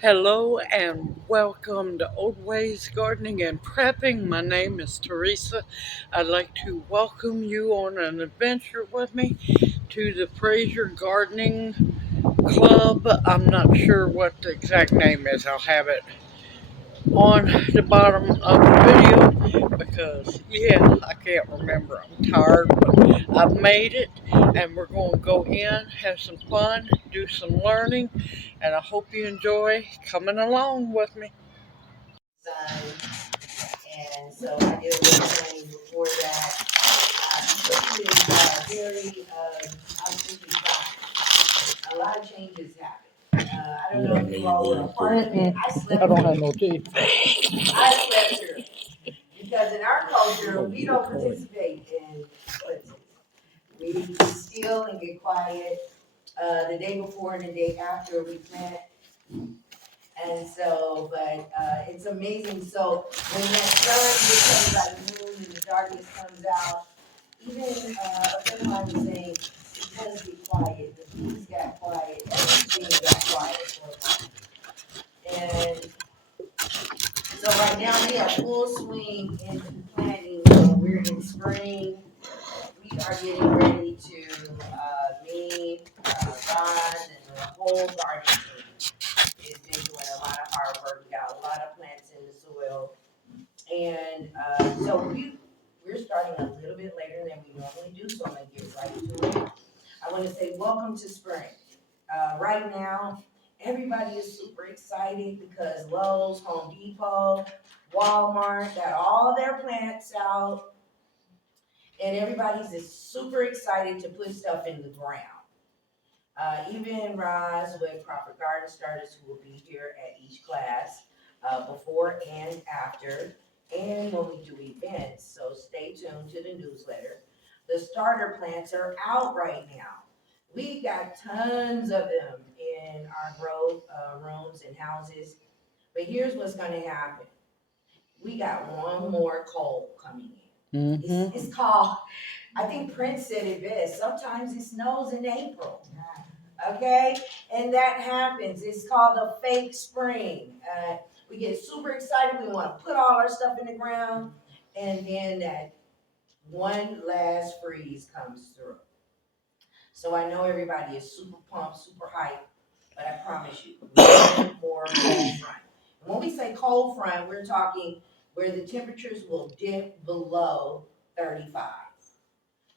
Hello and welcome to Old Ways Gardening and Prepping. My name is Teresa. I'd like to welcome you on an adventure with me to the Frayser Gardening Club. I'm not sure what the exact name is. I'll have it on the bottom of the video because, yeah, I can't remember. I'm tired, but I've made it and we're going to go in, have some fun, do some learning, and I hope you enjoy coming along with me. And so I did a little training before that. This is very, obviously, a lot of changes happened. I don't know if you all were a part of it. I slept through it. No teeth. I slept through it. Because in our culture, we don't participate in eclipses. We be still and get quiet the day before and the day after we plant. And so, but it's amazing. So when that sun becomes like moon and the darkness comes out, even a friend of mine was saying, it does get quiet. The bees got quiet. Everything got quiet for a moment. And so right now we are full swing into planting. We're in spring. We are getting ready to me, Roz, and the whole garden team has been doing a lot of hard work. We got a lot of plants in the soil, and so we're starting a little bit later than we normally do. So I'm gonna get right to it. I want to say welcome to spring. Right now, everybody is super excited because Lowe's, Home Depot, Walmart got all their plants out, and everybody's just super excited to put stuff in the ground. Even Roz with Profit Garden Starters, who will be here at each class before and after, and when we do events. So stay tuned to the newsletter. The starter plants are out right now. We got tons of them in our growth rooms and houses. But here's what's going to happen. We got one more cold coming in. It's called, I think Prince said it best, sometimes it snows in April. Okay? And that happens. It's called the fake spring. We get super excited. We want to put all our stuff in the ground. And then that one last freeze comes through. So I know everybody is super pumped, super hyped, but I promise you, one more cold front. And when we say cold front, we're talking where the temperatures will dip below 35.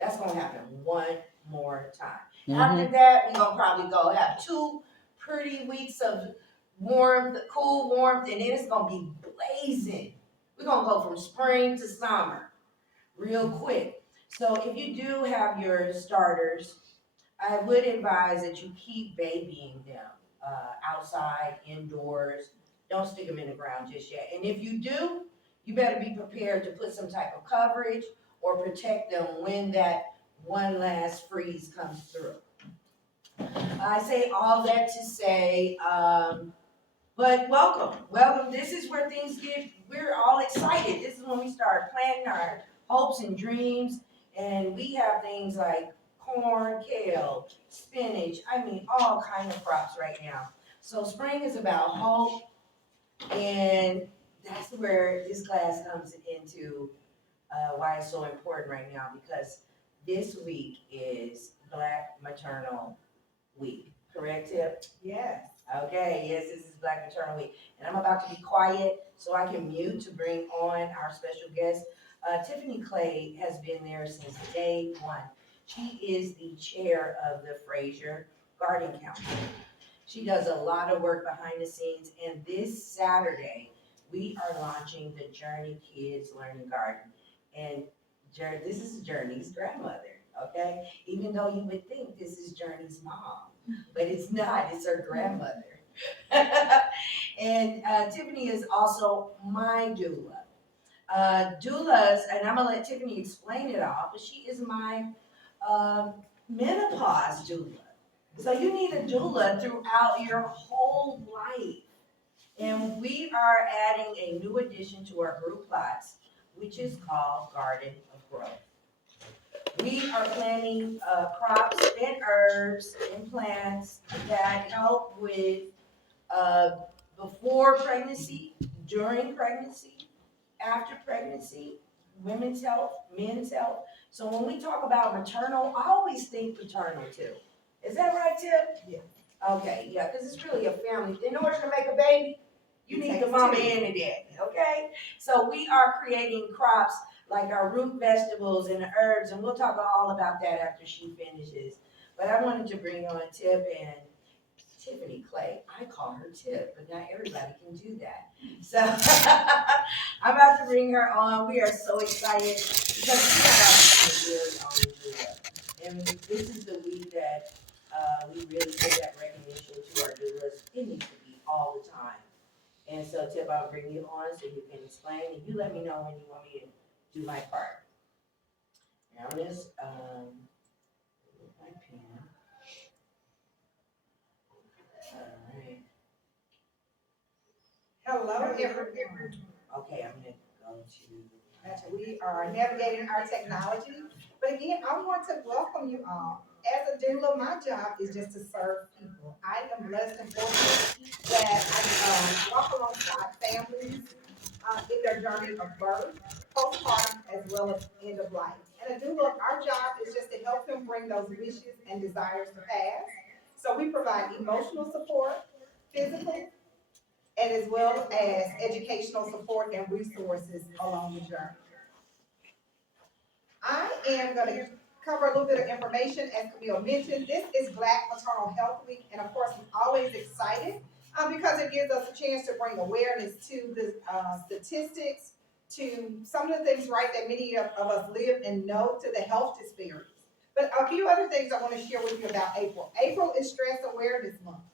That's going to happen one more time. After that, we're going to probably go have 2 pretty weeks of warmth, cool warmth, and then it's going to be blazing. We're going to go from spring to summer real quick. So if you do have your starters, I would advise that you keep babying them outside, indoors. Don't stick them in the ground just yet. And if you do, you better be prepared to put some type of coverage or protect them when that one last freeze comes through. I say all that to say, but welcome. This is where things we're all excited. This is when we start planting our hopes and dreams, and we have things like corn, kale, spinach. I mean, all kind of crops right now. So spring is about hope, and that's where this class comes into why it's so important right now, because this week is Black Maternal Week. Correct, Tip? Yes. Okay, yes, this is Black Maternal Week. And I'm about to be quiet so I can mute to bring on our special guest. Tiffany Clay has been there since day one. She is the chair of the Frayser Garden Council. She does a lot of work behind the scenes, and this Saturday, we are launching the Journey Kids Learning Garden. And this is Journey's grandmother, okay? Even though you would think this is Journey's mom, but it's not, it's her grandmother. And Tiffany is also my doula. Doulas, and I'm gonna let Tiffany explain it all, but she is my menopause doula. So you need a doula throughout your whole life. And we are adding a new addition to our group plots, which is called Garden of Growth. We are planting crops and herbs and plants that help with before pregnancy, during pregnancy, after pregnancy, women's health, men's health. So when we talk about maternal, I always think paternal too. Is that right, Tip? Yeah. Okay, yeah, because it's really a family. In order to make a baby, you need the mama and the daddy, okay? So we are creating crops like our root vegetables and the herbs, and we'll talk all about that after she finishes. But I wanted to bring on Tip and Tiffany Clay. I call her Tip, but not everybody can do that. So I'm about to bring her on. We are so excited because we have a very own doula. And this is the week that we really give that recognition to our doulas. It needs to be all the time. And so, Tip, I'll bring you on so you can explain, and you let me know when you want me to do my part. Now, this, my pen. All right. Hello, everyone. Okay, I'm gonna go to. We are navigating our technology, but again, I want to welcome you all. As a doula, my job is just to serve people. I am blessed and fortunate that I walk alongside families in their journey of birth, postpartum, as well as end of life. And a doula, our job is just to help them bring those wishes and desires to pass. So we provide emotional support, physical, and as well as educational support and resources along the journey. I am going to cover a little bit of information. As Camille mentioned, this is Black Maternal Health Week, and of course, I'm always excited because it gives us a chance to bring awareness to the statistics, to some of the things, right, that many of us live and know, to the health disparities. But a few other things I want to share with you about April. April is Stress Awareness Month.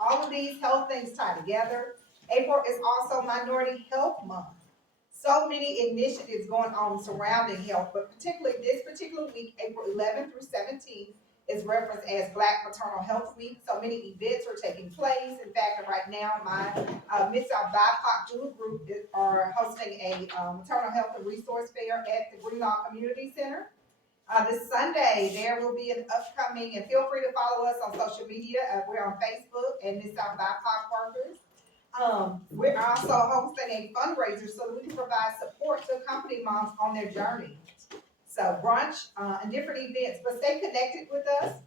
All of these health things tie together. April is also Minority Health Month. So many initiatives going on surrounding health, but particularly this particular week, April 11th through 17th, is referenced as Black Maternal Health Week. So many events are taking place. In fact, right now, my Mid-South BIPOC Doula Group are hosting a maternal health and resource fair at the Greenlaw Community Center. This Sunday, there will be an upcoming, and feel free to follow us on social media. We're on Facebook and Mid-South BIPOC Workers. We're also hosting a fundraiser so that we can provide support to accompany moms on their journey. So brunch and different events, but stay connected with us.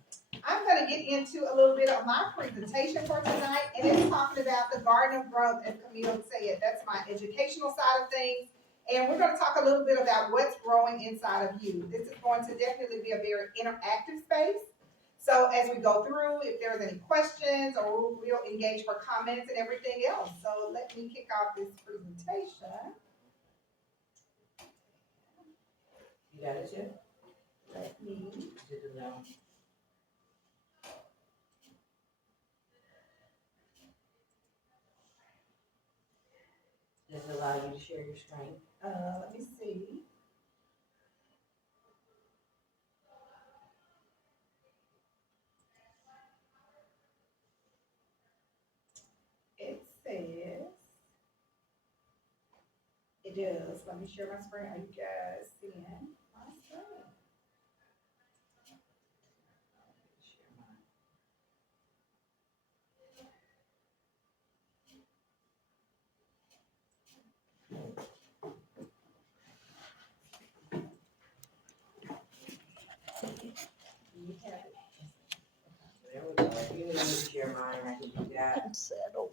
I'm going to get into a little bit of my presentation for tonight, and it's talking about the Garden of Growth, as Camille said. That's my educational side of things. And we're going to talk a little bit about what's growing inside of you. This is going to definitely be a very interactive space. So as we go through, if there's any questions, or we'll engage for comments and everything else. So let me kick off this presentation. You got it, Tip? Let me. Does it allow you to share your screen? Let me see. It says, it does. Let me share my screen. Are you guys seeing my screen? You have it. There we go. If you need me to share mine, I can do that. Settle.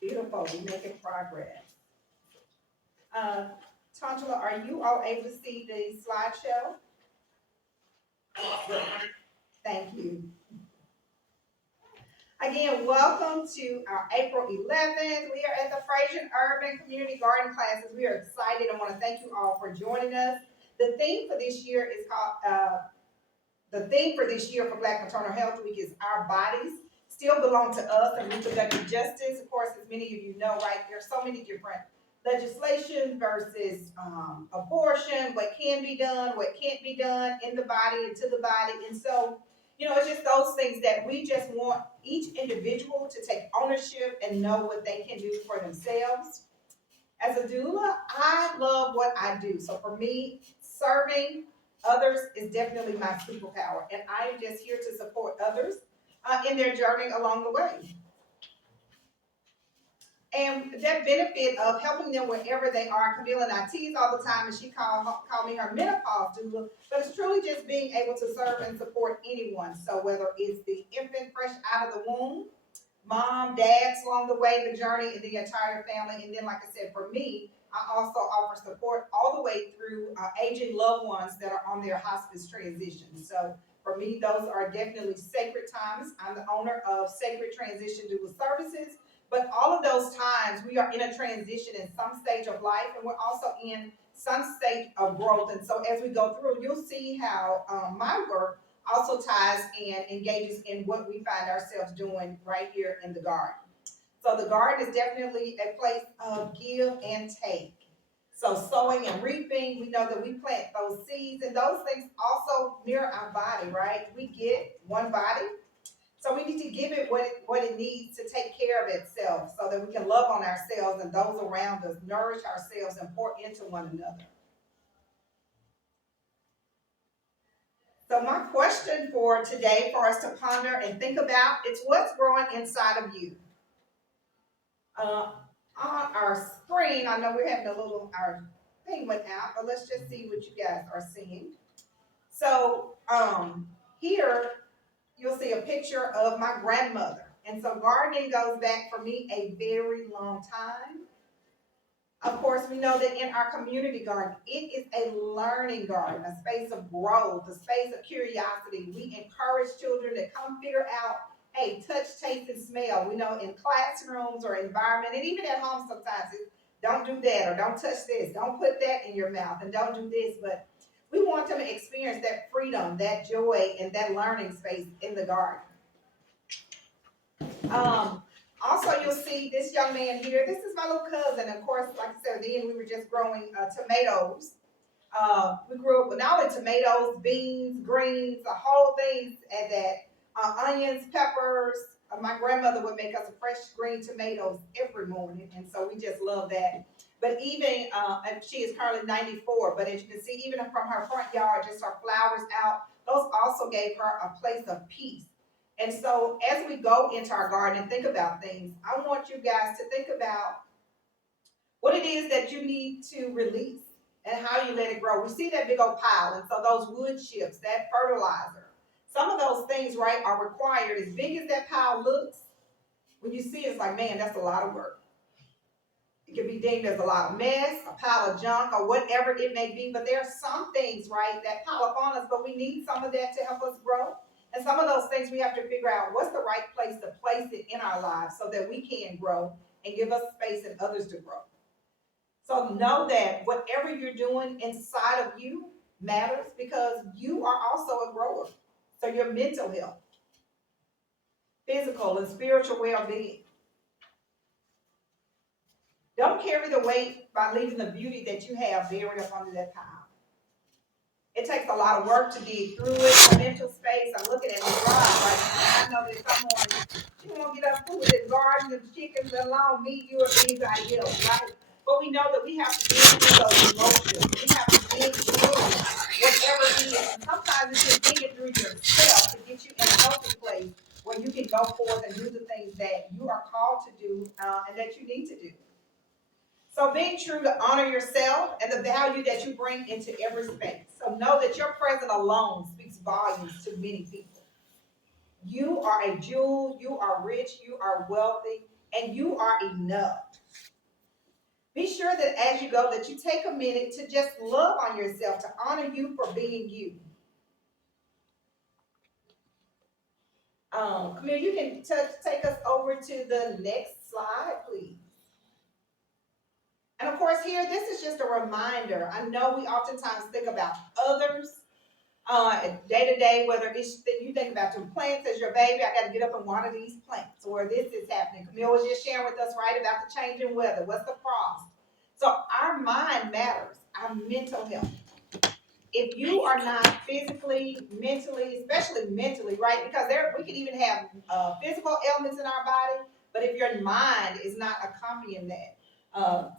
Beautiful. We're making progress. Tangela, are you all able to see the slideshow? Thank you. Again, welcome to our April 11th. We are at the Frayser Urban Community Garden classes. We are excited. I want to thank you all for joining us. The theme for this year is called, for Black Maternal Health Week is Our Bodies Still Belong to Us and Reproductive Justice. Of course, as many of you know, right, there are so many different legislation versus abortion, what can be done, what can't be done in the body and to the body. And so, it's just those things that we just want each individual to take ownership and know what they can do for themselves. As a doula, I love what I do. So for me, serving others is definitely my superpower. And I am just here to support others in their journey along the way. And that benefit of helping them wherever they are, Camille and I tease all the time, and she call me her menopause doula, but it's truly just being able to serve and support anyone. So whether it's the infant fresh out of the womb, mom, dads along the way, the journey, and the entire family. And then, like I said, for me, I also offer support all the way through aging loved ones that are on their hospice transition. So for me, those are definitely sacred times. I'm the owner of Sacred Transition Doula Services. But all of those times, we are in a transition in some stage of life, and we're also in some stage of growth. And so as we go through, you'll see how my work also ties and engages in what we find ourselves doing right here in the garden. So the garden is definitely a place of give and take. So sowing and reaping, we know that we plant those seeds, and those things also mirror our body, right? We get one body, so we need to give it what it needs to take care of itself so that we can love on ourselves and those around us, nourish ourselves, and pour into one another. So my question for today for us to ponder and think about is what's growing inside of you. On our screen, I know we're having our thing went out, but let's just see what you guys are seeing. So here you'll see a picture of my grandmother. And so gardening goes back for me a very long time. Of course, we know that in our community garden, it is a learning garden, a space of growth, a space of curiosity. We encourage children to come figure out, hey, touch, taste, and smell. We know in classrooms or environment, and even at home sometimes, don't do that, or don't touch this, don't put that in your mouth, and don't do this. But we want them to experience that freedom, that joy, and that learning space in the garden. Also, you'll see this young man here. This is my little cousin. Of course, like I said, then we were just growing tomatoes. We grew up with not only tomatoes, beans, greens, the whole things, and that onions, peppers. My grandmother would make us fresh green tomatoes every morning, and so we just love that. But even, she is currently 94, but as you can see, even from her front yard, just her flowers out, those also gave her a place of peace. And so as we go into our garden and think about things, I want you guys to think about what it is that you need to release and how you let it grow. We see that big old pile, and so those wood chips, that fertilizer, some of those things, right, are required. As big as that pile looks, when you see it, it's like, man, that's a lot of work. It can be deemed as a lot of mess, a pile of junk, or whatever it may be. But there are some things, right, that pile up on us, but we need some of that to help us grow. And some of those things we have to figure out what's the right place to place it in our lives so that we can grow and give us space and others to grow. So know that whatever you're doing inside of you matters because you are also a grower. So your mental health, physical and spiritual well-being. Don't carry the weight by leaving the beauty that you have buried up under that pile. It takes a lot of work to dig through it. My mental space, I'm looking at the garden right now. I know that someone, she won't get up food in the garden and chickens, let alone me, you, or anybody else, right? But we know that we have to dig through those emotions. We have to dig through whatever it is. And sometimes it's just digging through yourself to get you in a healthy place where you can go forth and do the things that you are called to do and that you need to do. So being true to honor yourself and the value that you bring into every space. So know that your presence alone speaks volumes to many people. You are a jewel, you are rich, you are wealthy, and you are enough. Be sure that as you go that you take a minute to just love on yourself, to honor you for being you. Camille, you can take us over to the next slide, please. And of course, here, this is just a reminder. I know we oftentimes think about others day to day, whether it's that you think about your plants as your baby, I got to get up and water these plants, or this is happening. Camille was just sharing with us, right, about the changing weather. What's the frost? So our mind matters, our mental health. If you are not physically, mentally, especially mentally, right, because we can even have physical ailments in our body, but if your mind is not accompanying that,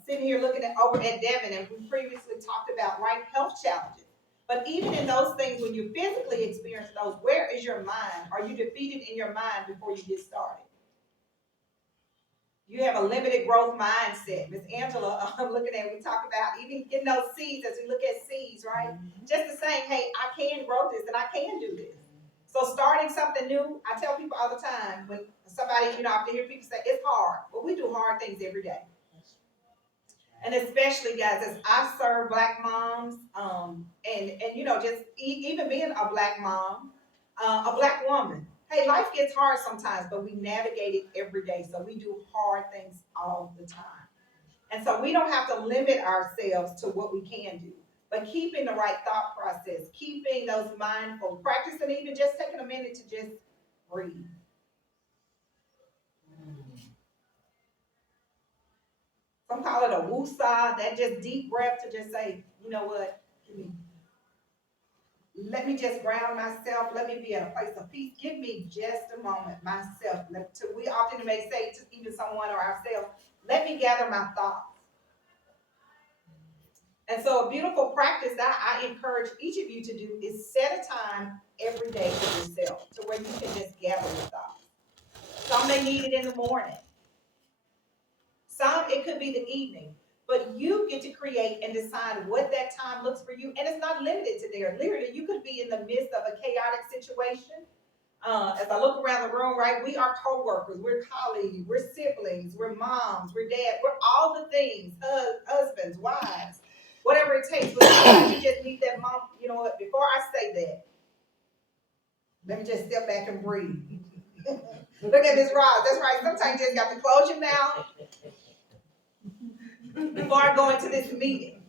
Sitting here looking over at Devin, and we previously talked about health challenges. But even in those things, when you physically experience those, where is your mind? Are you defeated in your mind before you get started? You have a limited growth mindset. Miss Angela, I'm looking at, we talk about even getting those seeds as we look at seeds, right? Just the saying, hey, I can grow this and I can do this. So starting something new, I tell people all the time, when somebody, I have to hear people say, it's hard. Well, we do hard things every day. And especially, guys, as I serve Black moms, and just even being a Black mom, a Black woman. Hey, life gets hard sometimes, but we navigate it every day. So we do hard things all the time. And so we don't have to limit ourselves to what we can do, but keeping the right thought process, keeping those mindful practice, and even just taking a minute to just breathe. Some call it a woosah, that just deep breath to just say, you know what, let me just ground myself. Let me be in a place of peace. Give me just a moment myself. We often may say to even someone or ourselves, let me gather my thoughts. And so a beautiful practice that I encourage each of you to do is set a time every day for yourself to where you can just gather your thoughts. Some may need it in the morning. Some, it could be the evening. But you get to create and decide what that time looks for you. And it's not limited to there. Literally, you could be in the midst of a chaotic situation. As I look around the room, right, we are co-workers, we're colleagues, we're siblings, we're moms, we're dads, we're all the things, husbands, wives, whatever it takes. But sometimes you just need that mom. You know what? Before I say that, let me just step back and breathe. Look at Ms. Ross. That's right. Sometimes you just got to close your mouth before I go into this meeting.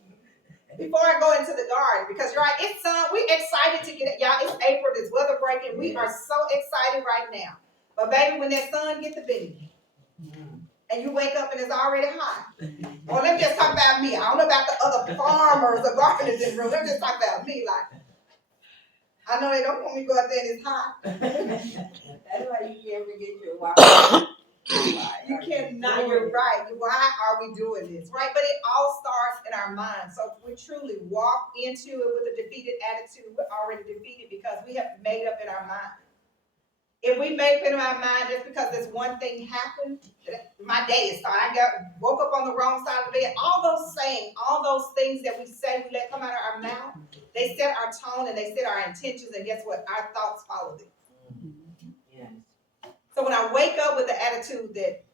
Before I go into the garden, because right, it's we're excited to get it. Y'all, it's April, it's weather breaking. We are so excited right now. But baby, when that sun gets the beam, and you wake up and it's already hot. Well, let me just talk about me. I don't know about the other farmers or gardeners in the room. Let me just talk about me. Like, I know they don't want me to go out there and it's hot. That's why you can't forget your wife. You cannot, you're right. Why are we doing this? Right? But it all starts in our mind. So if we truly walk into it with a defeated attitude, we're already defeated because we have made up in our mind. If we make up in our mind just because this one thing happened, my day is started. Woke up on the wrong side of the bed. All those sayings, all those things that we say, we let come out of our mouth, they set our tone and they set our intentions, and guess what? Our thoughts follow them. Yes. So when I wake up with the attitude that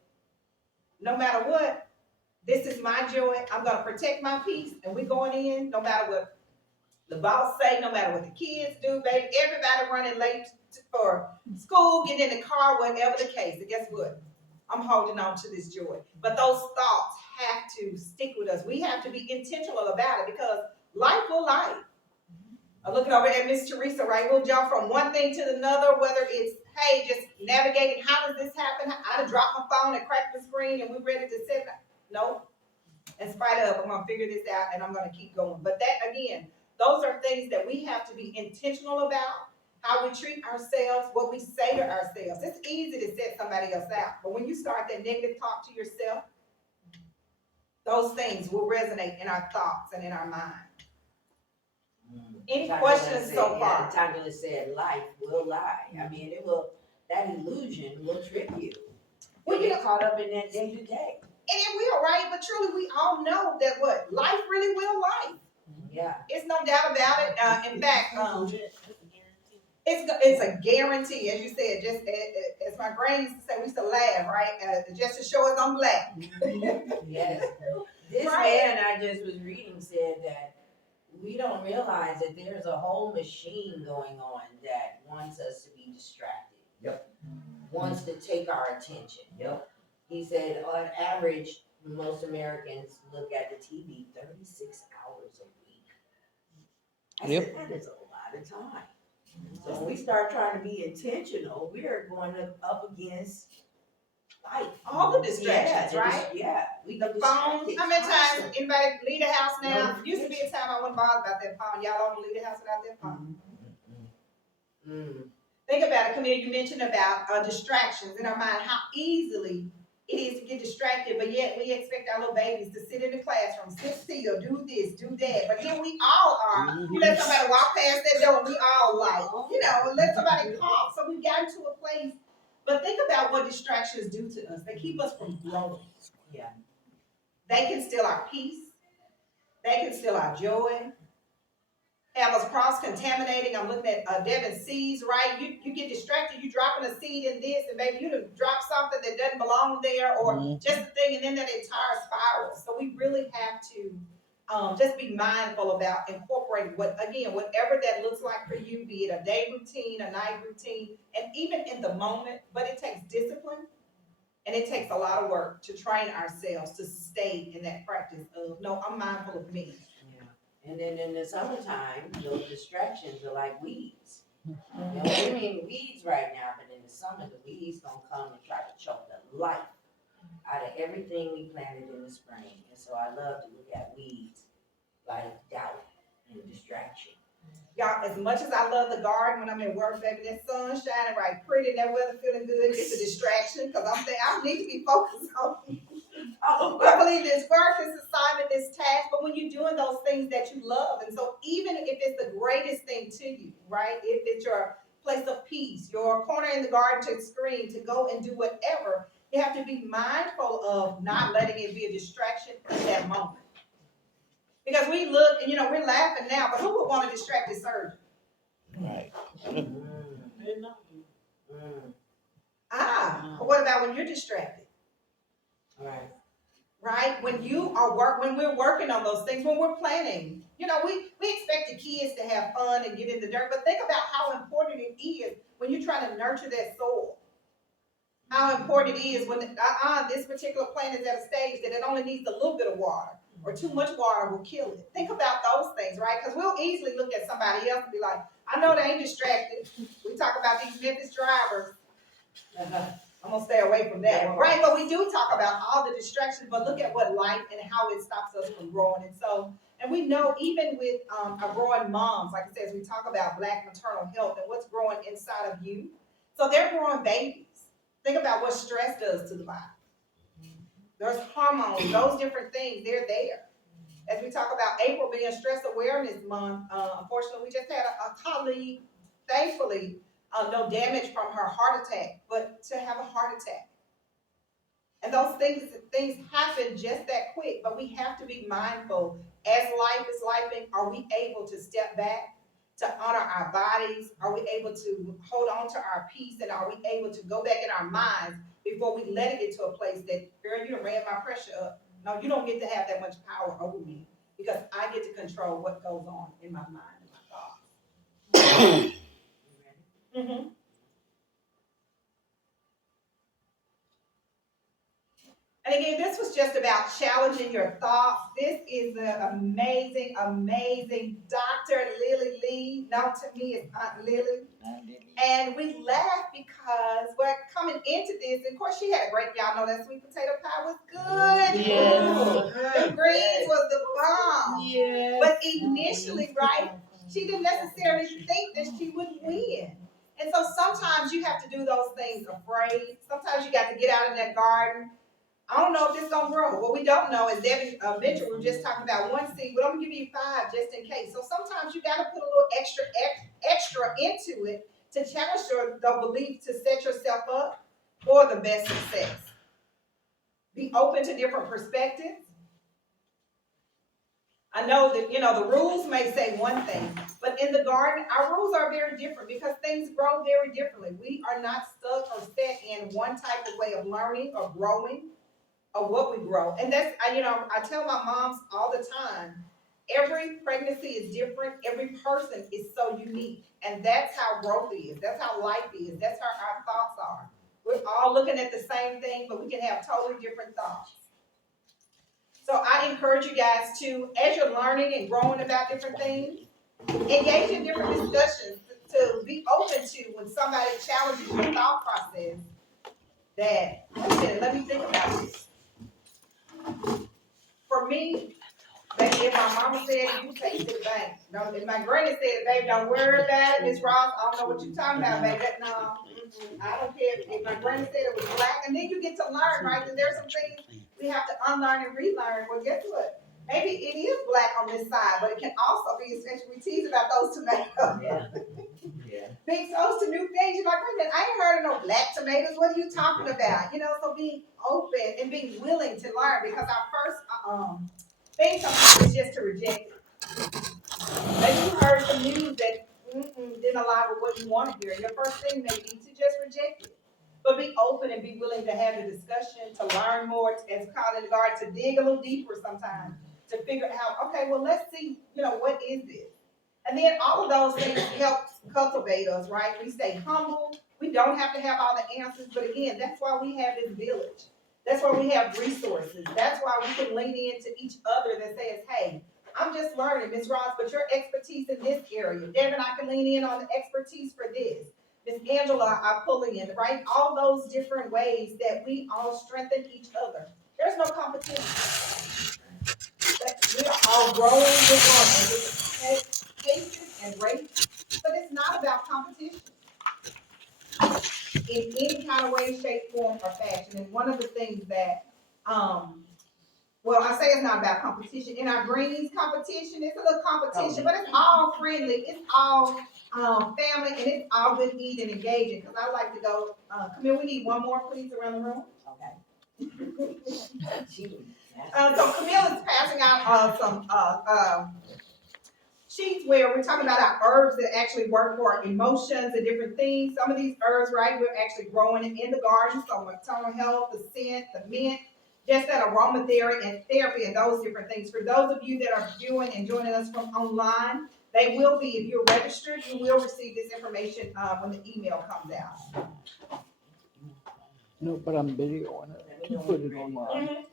no matter what, this is my joy, I'm going to protect my peace, and we're going in no matter what the boss say, no matter what the kids do, baby, everybody running late for school, getting in the car, whatever the case. And guess what? I'm holding on to this joy. But those thoughts have to stick with us. We have to be intentional about it because life will life. I'm looking over at Miss Teresa, right? We'll jump from one thing to another, whether it's, hey, just navigating, how does this happen? I done dropped my phone and cracked the screen and we're ready to set it. No. In spite of, I'm going to figure this out and I'm going to keep going. But that, again, those are things that we have to be intentional about, how we treat ourselves, what we say to ourselves. It's easy to set somebody else out. But when you start that negative talk to yourself, those things will resonate in our thoughts and in our mind. Any questions so far? Tangela said life will lie. I mean, it will, that illusion will trick you. Well, you get caught up in that day to day. And it will, right? But truly, we all know that what? Life really will life. Yeah. It's no doubt about it. In fact, it's a guarantee, as you said, just as my brain used to say, we used to laugh, right? Just to show us I'm Black. Yes. This man I just was reading said that we don't realize that there's a whole machine going on that wants us to be distracted. Yep. Wants to take our attention. Yep. He said on average, most Americans look at the TV 36 hours a week. I said, that is a lot of time. So when we start trying to be intentional, we are going up against life. All the distractions, right? Yeah. The phone. How many times anybody leave the house now? Used to be a time I wasn't bothered about that phone. Y'all don't leave the house without that phone. Think about it, Camille. You mentioned about distractions in our mind, how easily it is to get distracted, but yet we expect our little babies to sit in the classroom, sit still, do this, do that. But here we all are. You let somebody walk past that door, we all like, let somebody cough. So we got into a place. But think about what distractions do to us. They keep us from growing. Yeah. They can steal our peace. They can steal our joy. Have us cross-contaminating. I'm looking at Devin seeds, right? You get distracted, you dropping a seed in this, and maybe you drop something that doesn't belong there, or just a thing, and then that entire spiral. So we really have to just be mindful about incorporating whatever that looks like for you, be it a day routine, a night routine, and even in the moment, but it takes discipline, and it takes a lot of work to train ourselves to stay in that practice of, no, I'm mindful of me. And then in the summertime, those distractions are like weeds. We're in weeds right now, but in the summer, the weeds gonna come and try to choke the life out of everything we planted in the spring. And so I love to look at weeds like doubt and distraction. Y'all, as much as I love the garden when I'm at work, baby, that sun shining right pretty, that weather feeling good, it's a distraction because I'm thinking I need to be focused on. I believe this work, this assignment, this task, but when you're doing those things that you love, and so even if it's the greatest thing to you, right? If it's your place of peace, your corner in the garden to scream, to go and do whatever, you have to be mindful of not letting it be a distraction in that moment. Because we look and we're laughing now, but who would want a distracted surgeon? Right. What about when you're distracted? Right. Right? When we're working on those things, when we're planning, we expect the kids to have fun and get in the dirt, but think about how important it is when you're trying to nurture that soil. How important it is when this particular plant is at a stage that it only needs a little bit of water, or too much water will kill it. Think about those things, right? Because we'll easily look at somebody else and be like, I know they ain't distracted. We talk about these Memphis drivers. I'm gonna stay away from that one, right? But we do talk about all the distractions, but look at what life and how it stops us from growing. And we know even with our growing moms, like I said, as we talk about Black Maternal Health and what's growing inside of you. So they're growing babies. Think about what stress does to the body. There's hormones, those different things, they're there. As we talk about April being Stress Awareness Month, unfortunately, we just had a colleague, thankfully, no damage from her heart attack, but to have a heart attack. And those things happen just that quick, but we have to be mindful. As life is lifing, are we able to step back, to honor our bodies? Are we able to hold on to our peace? And are we able to go back in our minds before we let it get to a place that, girl, you done ran my pressure up? No, you don't get to have that much power over me because I get to control what goes on in my mind and my thoughts. Mm-hmm. And again, this was just about challenging your thoughts. This is an amazing, amazing Dr. Lily Lee. Known to me as Aunt Lily. And we laughed because we're coming into this. And of course, she had a great, y'all know that sweet potato pie was good. Yes. The greens was the bomb. Yes. But initially, right, she didn't necessarily think that she would win. And so sometimes you have to do those things afraid. Sometimes you got to get out in that garden. I don't know if it's gonna grow. What we don't know is Debbie mentioned we were just talking about one seed, but I'm gonna give you 5 just in case. So sometimes you gotta put a little extra into it to challenge your belief to set yourself up for the best success. Be open to different perspectives. I know that the rules may say one thing, but in the garden, our rules are very different because things grow very differently. We are not stuck or set in one type of way of learning or growing. Of what we grow. And that's, I tell my moms all the time, every pregnancy is different. Every person is so unique. And that's how growth is. That's how life is. That's how our thoughts are. We're all looking at the same thing, but we can have totally different thoughts. So I encourage you guys to, as you're learning and growing about different things, engage in different discussions to be open to when somebody challenges your thought process that, wait a minute, let me think about this. For me, Baby, if my mama said it, you take it to the bank. Don't, if my granny said it, baby, don't worry about it, Miss Ross. I don't know what you're talking about, baby. No, I don't care if my granny said it was black. And then you get to learn, right? That there's some things we have to unlearn and relearn. Well, guess what? Maybe it is black on this side, but it can also be, especially we tease about those tomatoes. Yeah. Yeah. Being exposed to new things, you're like, wait a minute, I ain't heard of no black tomatoes. What are you talking about? You know, so being open and being willing to learn, because our first thing sometimes is just to reject it. Maybe you heard some news that didn't align with what you want to hear. Your first thing may be to just reject it. But be open and be willing to have the discussion, to learn more, as called in the garden, to dig a little deeper sometimes, to figure out, okay, well, let's see, what is this? And then all of those things help cultivate us, right? We stay humble. We don't have to have all the answers. But again, that's why we have this village. That's why we have resources. That's why we can lean into each other that says, hey, I'm just learning, Ms. Ross, but your expertise in this area. Devin, I can lean in on the expertise for this. Ms. Angela, I pull in, right? All those different ways that we all strengthen each other. There's no competition. We are all growing, we're growing at different paces and rates, but it's not about competition in any kind of way, shape, form, or fashion. And one of the things that, I say it's not about competition. In our greens competition, it's a little competition, but it's all friendly. It's all family, and it's all good eating and engaging. Because I like to go, Camille, we need one more, please, around the room. Okay. So Camille is passing out some sheets where we're talking about our herbs that actually work for our emotions and different things. Some of these herbs, right, we're actually growing in the garden. So maternal health, the scent, the mint, just that aromatherapy and those different things. For those of you that are viewing and joining us from online, they will be, if you're registered, you will receive this information when the email comes out. No, but I'm videoing it to put it online.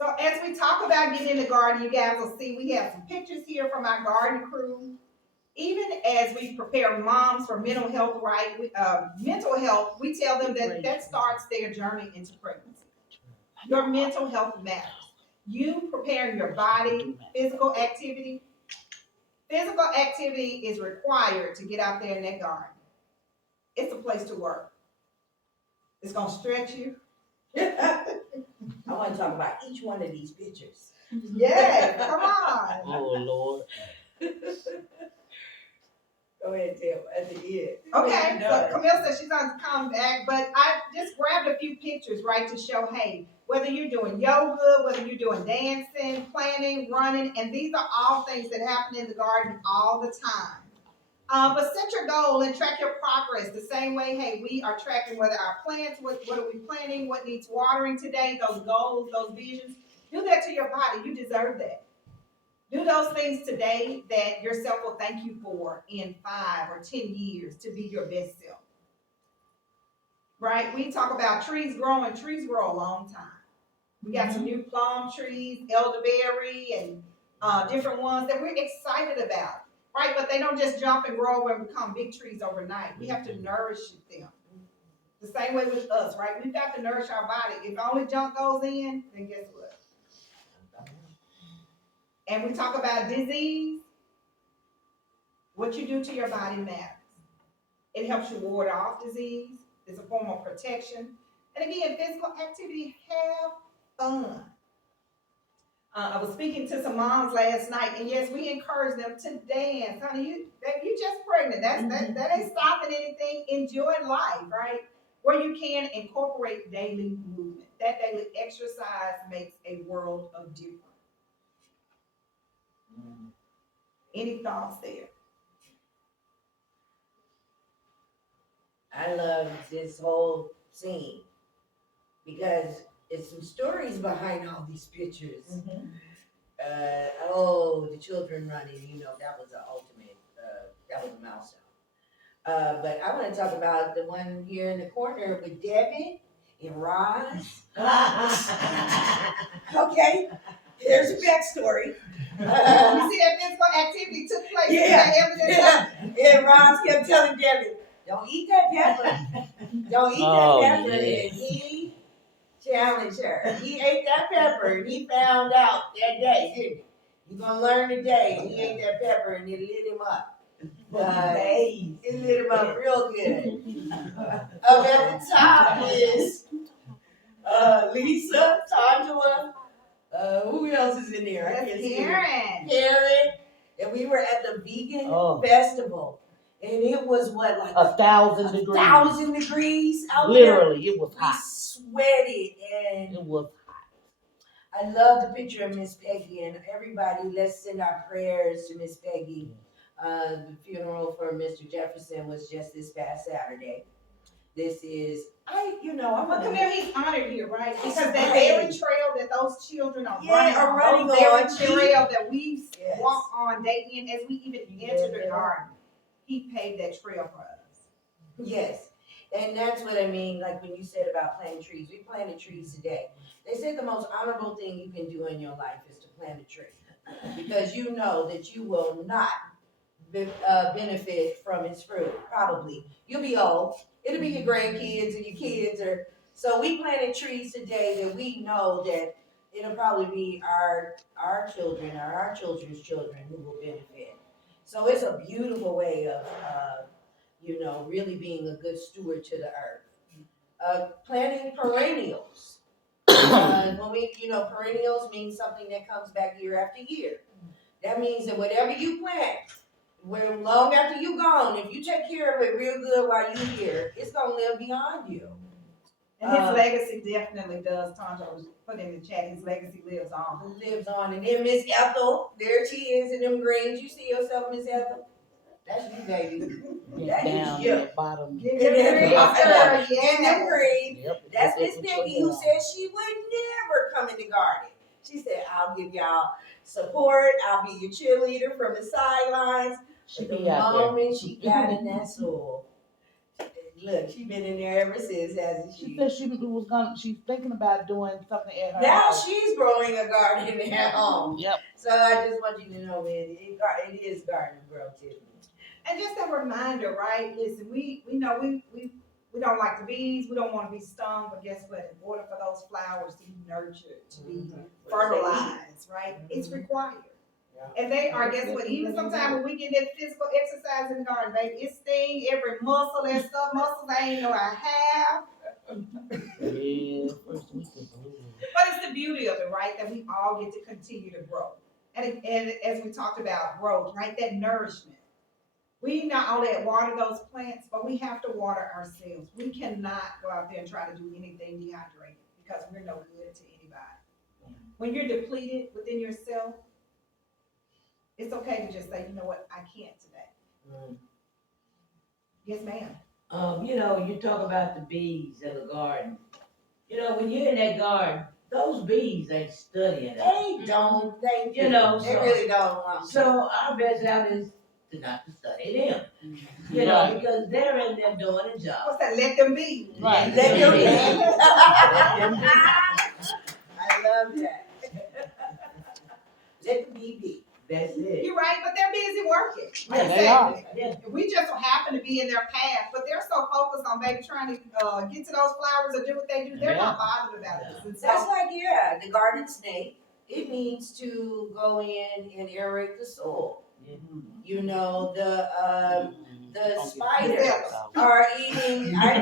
So as we talk about getting in the garden, you guys will see we have some pictures here from our garden crew. Even as we prepare moms for mental health, right? Mental health, we tell them that starts their journey into pregnancy. Your mental health matters. You preparing your body, physical activity. Physical activity is required to get out there in that garden. It's a place to work. It's gonna stretch you. I want to talk about each one of these pictures. Yes, come on. Oh, Lord. Go ahead, Tim, at the end. Okay, so Camille says she's going to come back, but I just grabbed a few pictures, right, to show, hey, whether you're doing yoga, whether you're doing dancing, planning, running, and these are all things that happen in the garden all the time. But set your goal and track your progress the same way, hey, we are tracking whether our plants, what are we planting, what needs watering today, those goals, those visions. Do that to your body. You deserve that. Do those things today that yourself will thank you for in 5 or 10 years to be your best self. Right? We talk about trees growing. Trees grow a long time. We got some new plum trees, elderberry, and different ones that we're excited about. Right? But they don't just jump and grow and become big trees overnight. We have to nourish them. The same way with us, right? We've got to nourish our body. If only junk goes in, then guess what? And we talk about disease. What you do to your body matters. It helps you ward off disease. It's a form of protection. And again, physical activity, have fun. I was speaking to some moms last night, and yes, we encourage them to dance. Honey, you just pregnant. That ain't stopping anything. Enjoy life, right? Where you can incorporate daily movement. That daily exercise makes a world of difference. Any thoughts there? I love this whole scene because it's some stories behind all these pictures. The children running, that was the ultimate, that was a milestone. But I want to talk about the one here in the corner with Devin and Roz. Okay, there's a backstory. You see that physical activity took place. Yeah. And Roz kept telling Devin, don't eat that pepper. Don't eat that pepper. And he challenge her. He ate that pepper and he found out that day, didn't he? You're gonna learn today. And he ate that pepper and it lit him up. It lit him up real good. Up at the top is Lisa, Tandua. Who else is in there? I can't see. Karen. And we were at the vegan festival. And it was what, like 1,000 degrees. 1,000 degrees out Literally, there. it was hot. We sweated and it was. I love the picture of Miss Peggy and everybody. Let's send our prayers to Miss Peggy. The funeral for Mr. Jefferson was just this past Saturday. This is, But come here, he's honored here, right? Because that right. very trail that those children are Yeah, running are on, running that very trail that we Yes. walk on day in, as we even enter the garden, he paved that trail for us. Yes. And that's what I mean, like when you said about planting trees. We planted trees today. They said the most honorable thing you can do in your life is to plant a tree. Because you know that you will not benefit from its fruit, probably. You'll be old. It'll be your grandkids and your kids. So we planted trees today that we know that it'll probably be our children or our children's children who will benefit. So it's a beautiful way of, really being a good steward to the earth. Planting perennials. When we, perennials means something that comes back year after year. That means that whatever you plant, where long after you gone, if you take care of it real good while you're here, it's gonna live beyond you. And his legacy definitely does. Tanja was put in the chat. His legacy lives on. Lives on. And then Miss Ethel, there she is in them greens. You see yourself, Miss Ethel? That's you, baby. That down is you. at the bottom. Give them greens, In them greens. Yep. That's Miss Peggy who said she would never come in the garden. She said, I'll give y'all support. I'll be your cheerleader from the sidelines. She But be the out there. moment she got in that soul, look, she's been in there ever since, hasn't She she? said she's thinking about doing something at her Now house. she's growing a garden at home. Yep. So I just want you to know, man, it is garden growth, Tiffany. And just a reminder, right? Listen, we know we don't like the bees. We don't want to be stung, but guess what? In order for those flowers to be nurtured, to be fertilized, right? It's required. Yeah. And they are, guess what? Even sometimes when we get that physical exercise in the garden, baby, it sting every muscle and stuff. Muscles I ain't know I have. Yeah, first week is blue. But it's the beauty of it, right? That we all get to continue to grow. And as we talked about growth, right? That nourishment. We not only water those plants, but we have to water ourselves. We cannot go out there and try to do anything dehydrated because we're no good to anybody. When you're depleted within yourself, it's okay to just say, you know what, I can't today. Yes, ma'am. You talk about the bees in the garden. When you're in that garden, those bees ain't studying. They don't. They They really don't. So our best out is to not to study them. Right. Because they're in there doing a job. What's that? Let them be. Right. Let them be. Let them be. I love that. Let them be. That's it. You're right, but they're busy working. Like Yeah, I they said, are. Yeah. we just happen to be in their path, but they're so focused on maybe trying to get to those flowers or do what they do. They're not bothered about it. And so, That's like, the garden snake. It needs to go in and aerate the soil. The spiders are eating. I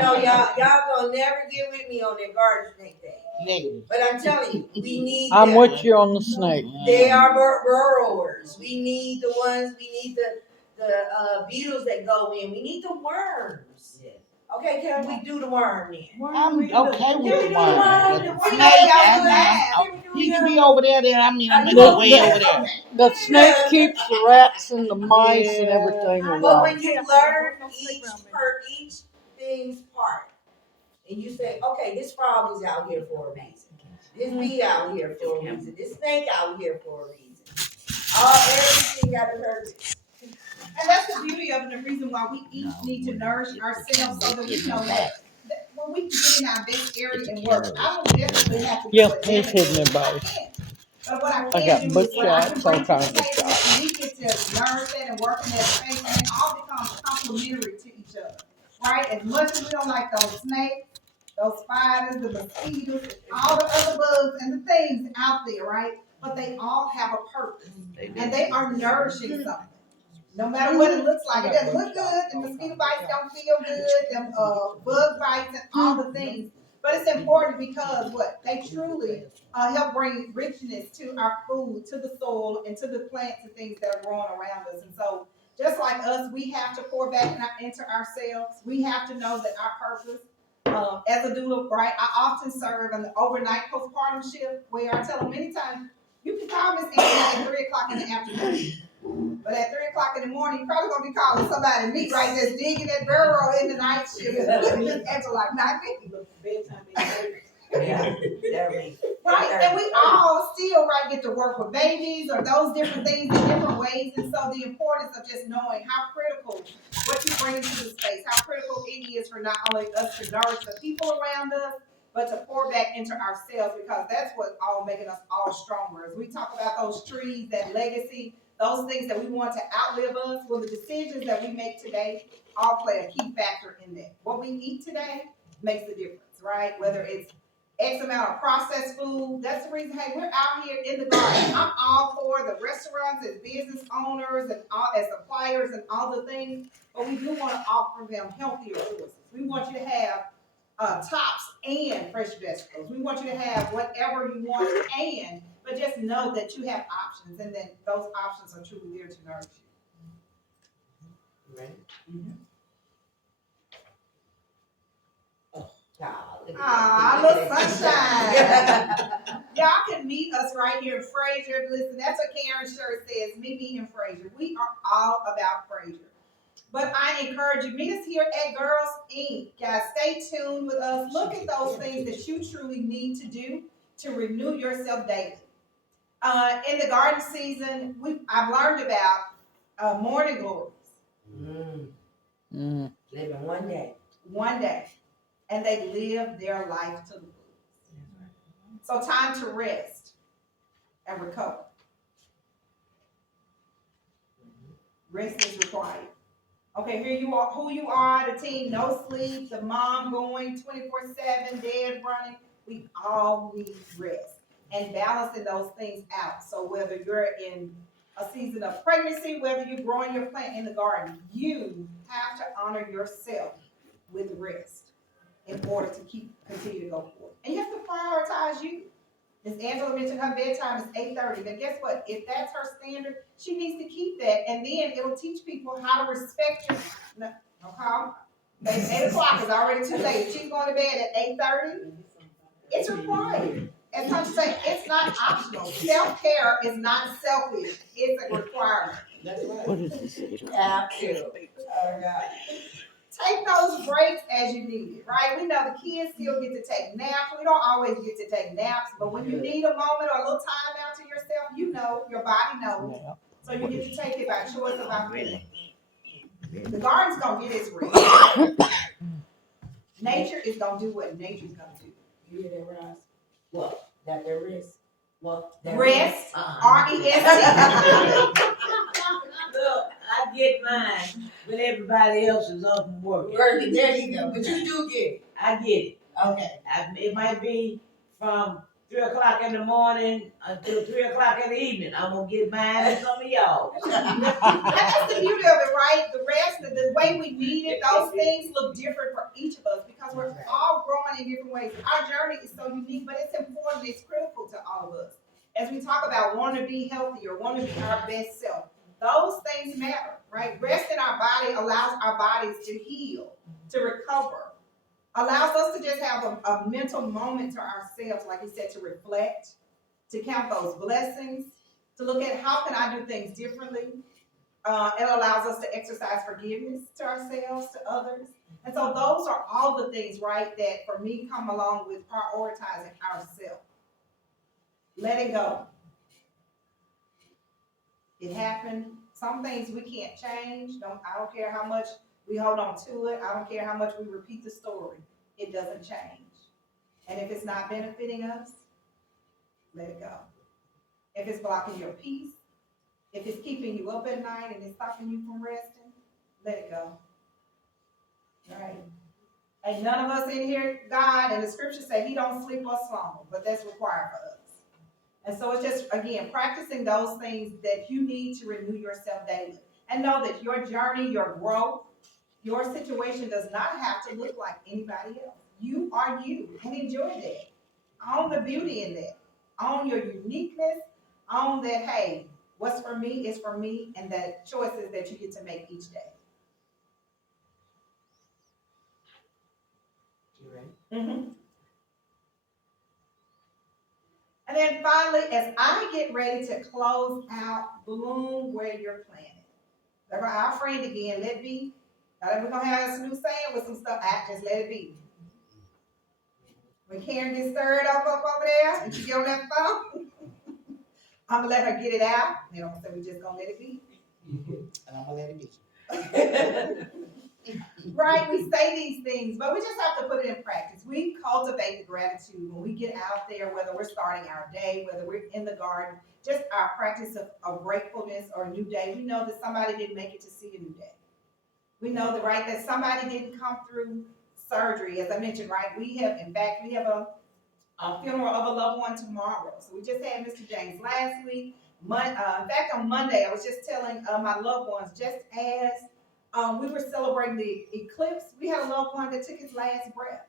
know y'all gonna never get with me on that garden snake thing. Negative. But I'm telling you, we need I'm them. with you on the snake. They are burrowers. We need the ones. We need the beetles that go in. We need the worms. Yes. Okay, can we do the worm then? I'm okay with Can we the do the one. worm? The We snake, know y'all I do mean, that. he can be over there. I'm know. way over there. The snake keeps the rats and the mice and everything But away. when you learn each thing's part, and you say, okay, this frog is out here for a reason. This bee out here for a reason. This snake out here for a reason. Everything got a purpose. and that's the beauty of it, the reason why we each need to nourish ourselves so that we know that when we get in our best area and work, I will definitely have to do Yep, what he's Devin hitting did. everybody. But what I I can got do book is what I can shots, bring all to the kinds of table, shots. and we get to nourish that and work in that space, and it all becomes complementary to each other, right? As much as we don't like those snakes, those spiders, the mosquitoes, all the other bugs and the things out there, right? But they all have a purpose, and they are nourishing something. No matter what it looks like, it doesn't look good. The mosquito bites don't feel good. Them bug bites and all the things. But it's important because what they truly help bring richness to our food, to the soil, and to the plants and things that are growing around us. And so, just like us, we have to pour back into ourselves. We have to know that our purpose. As a doula, right? I often serve in the overnight postpartum shift, where I tell them many times, you can call Miss Anna at 3 o'clock in the afternoon. But at 3 o'clock in the morning, you're probably gonna be calling somebody me, right? That's digging that burrow in the night shift. That's like not me. Yeah, very. Right? And we all still get to work with babies or those different things in different ways. And so the importance of just knowing how critical what you bring into the space, how critical it is for not only us to nourish the people around us, but to pour back into ourselves, because that's what's all making us all stronger. As we talk about those trees, that legacy, those things that we want to outlive us, well, the decisions that we make today all play a key factor in that. What we eat today makes the difference, right? Whether it's X amount of processed food. That's the reason, hey, we're out here in the garden. I'm all for the restaurants as business owners and all, as suppliers and all the things, but we do want to offer them healthier choices. We want you to have tops and fresh vegetables. We want you to have whatever you want, but just know that you have options, and that those options are truly there to nourish you. Right. Mm-hmm. Ah, look, sunshine. Y'all can meet us right here in Frayser. Listen, that's what Karen's shirt says, meet me in Frayser. We are all about Frayser. But I encourage you, meet us here at Girls Inc. Guys, stay tuned with us. Look at those things that you truly need to do to renew yourself daily. In the garden season, I've learned about morning glories. Living one day. One day. And they live their life to the fullest. So time to rest and recover. Rest is required. Okay, here you are, who you are, the team, no sleep, the mom going 24/7, dead running. We all need rest and balancing those things out. So whether you're in a season of pregnancy, whether you're growing your plant in the garden, you have to honor yourself with rest in order to continue to go forward. And you have to prioritize you. Ms. Angela mentioned her bedtime is 8:30, but guess what? If that's her standard, she needs to keep that, and then it'll teach people how to respect you. No, okay? 8 o'clock is already too late. If she's going to bed at 8:30, it's required. As Touch say, it's not optional. Self-care is not selfish. It's a requirement. That's right. What does it say? Absolutely. Oh, God. Take those breaks as you need it, right? We know the kids still get to take naps. We don't always get to take naps, but when you need a moment or a little time out to yourself, you know, your body knows. So you get to take it by choice or by feeling. The garden's gonna get its rest. Nature is gonna do what nature's gonna do. You hear that, Ross? What? That their rest? What? Rest, R-E-S-T. Look, I get mine when everybody else is up and working. Working, there you go. But you do get it. I get it. Okay. It might be from 3 o'clock in the morning until 3 o'clock in the evening. I'm gonna get mine and some of y'all. That's the beauty of it, right? The rest, the way we need it, those things look different for each of us because we're all growing in different ways. Our journey is so unique, but it's important, it's critical to all of us. As we talk about wanting to be healthy or wanting to be our best self, those things matter, right? Rest in our body allows our bodies to heal, to recover, allows us to just have a mental moment to ourselves, like you said, to reflect, to count those blessings, to look at how can I do things differently. It allows us to exercise forgiveness to ourselves, to others. And so those are all the things, right, that for me come along with prioritizing ourselves. Letting go. It happened. Some things we can't change. I don't care how much we hold on to it. I don't care how much we repeat the story. It doesn't change. And if it's not benefiting us, let it go. If it's blocking your peace, if it's keeping you up at night and it's stopping you from resting, let it go. Right? And none of us in here, God, and the scriptures say he don't sleep or slumber, but that's required for us. And so it's just, again, practicing those things that you need to renew yourself daily. And know that your journey, your growth, your situation does not have to look like anybody else. You are you, and enjoy that. Own the beauty in that. Own your uniqueness. Own that, hey, what's for me is for me, and that choices that you get to make each day. You ready? Mm-hmm. And then finally, as I get ready to close out, bloom where you're planted. Our friend again, let be. Now we're gonna have us a new saying with some stuff. Just let it be. When Karen gets stirred up over there, and she get on that phone, I'm gonna let her get it out. You know, so we just gonna let it be. And I'm gonna let it be. Right? We say these things, but we just have to put it in practice. We cultivate the gratitude when we get out there, whether we're starting our day, whether we're in the garden, just our practice of gratefulness or a new day. We know that somebody didn't make it to see a new day. We know that somebody didn't come through surgery, as I mentioned, right? We have a funeral of a loved one tomorrow. So we just had Mr. James last week. In fact, on Monday, I was just telling my loved ones, just as we were celebrating the eclipse, we had a loved one that took his last breath.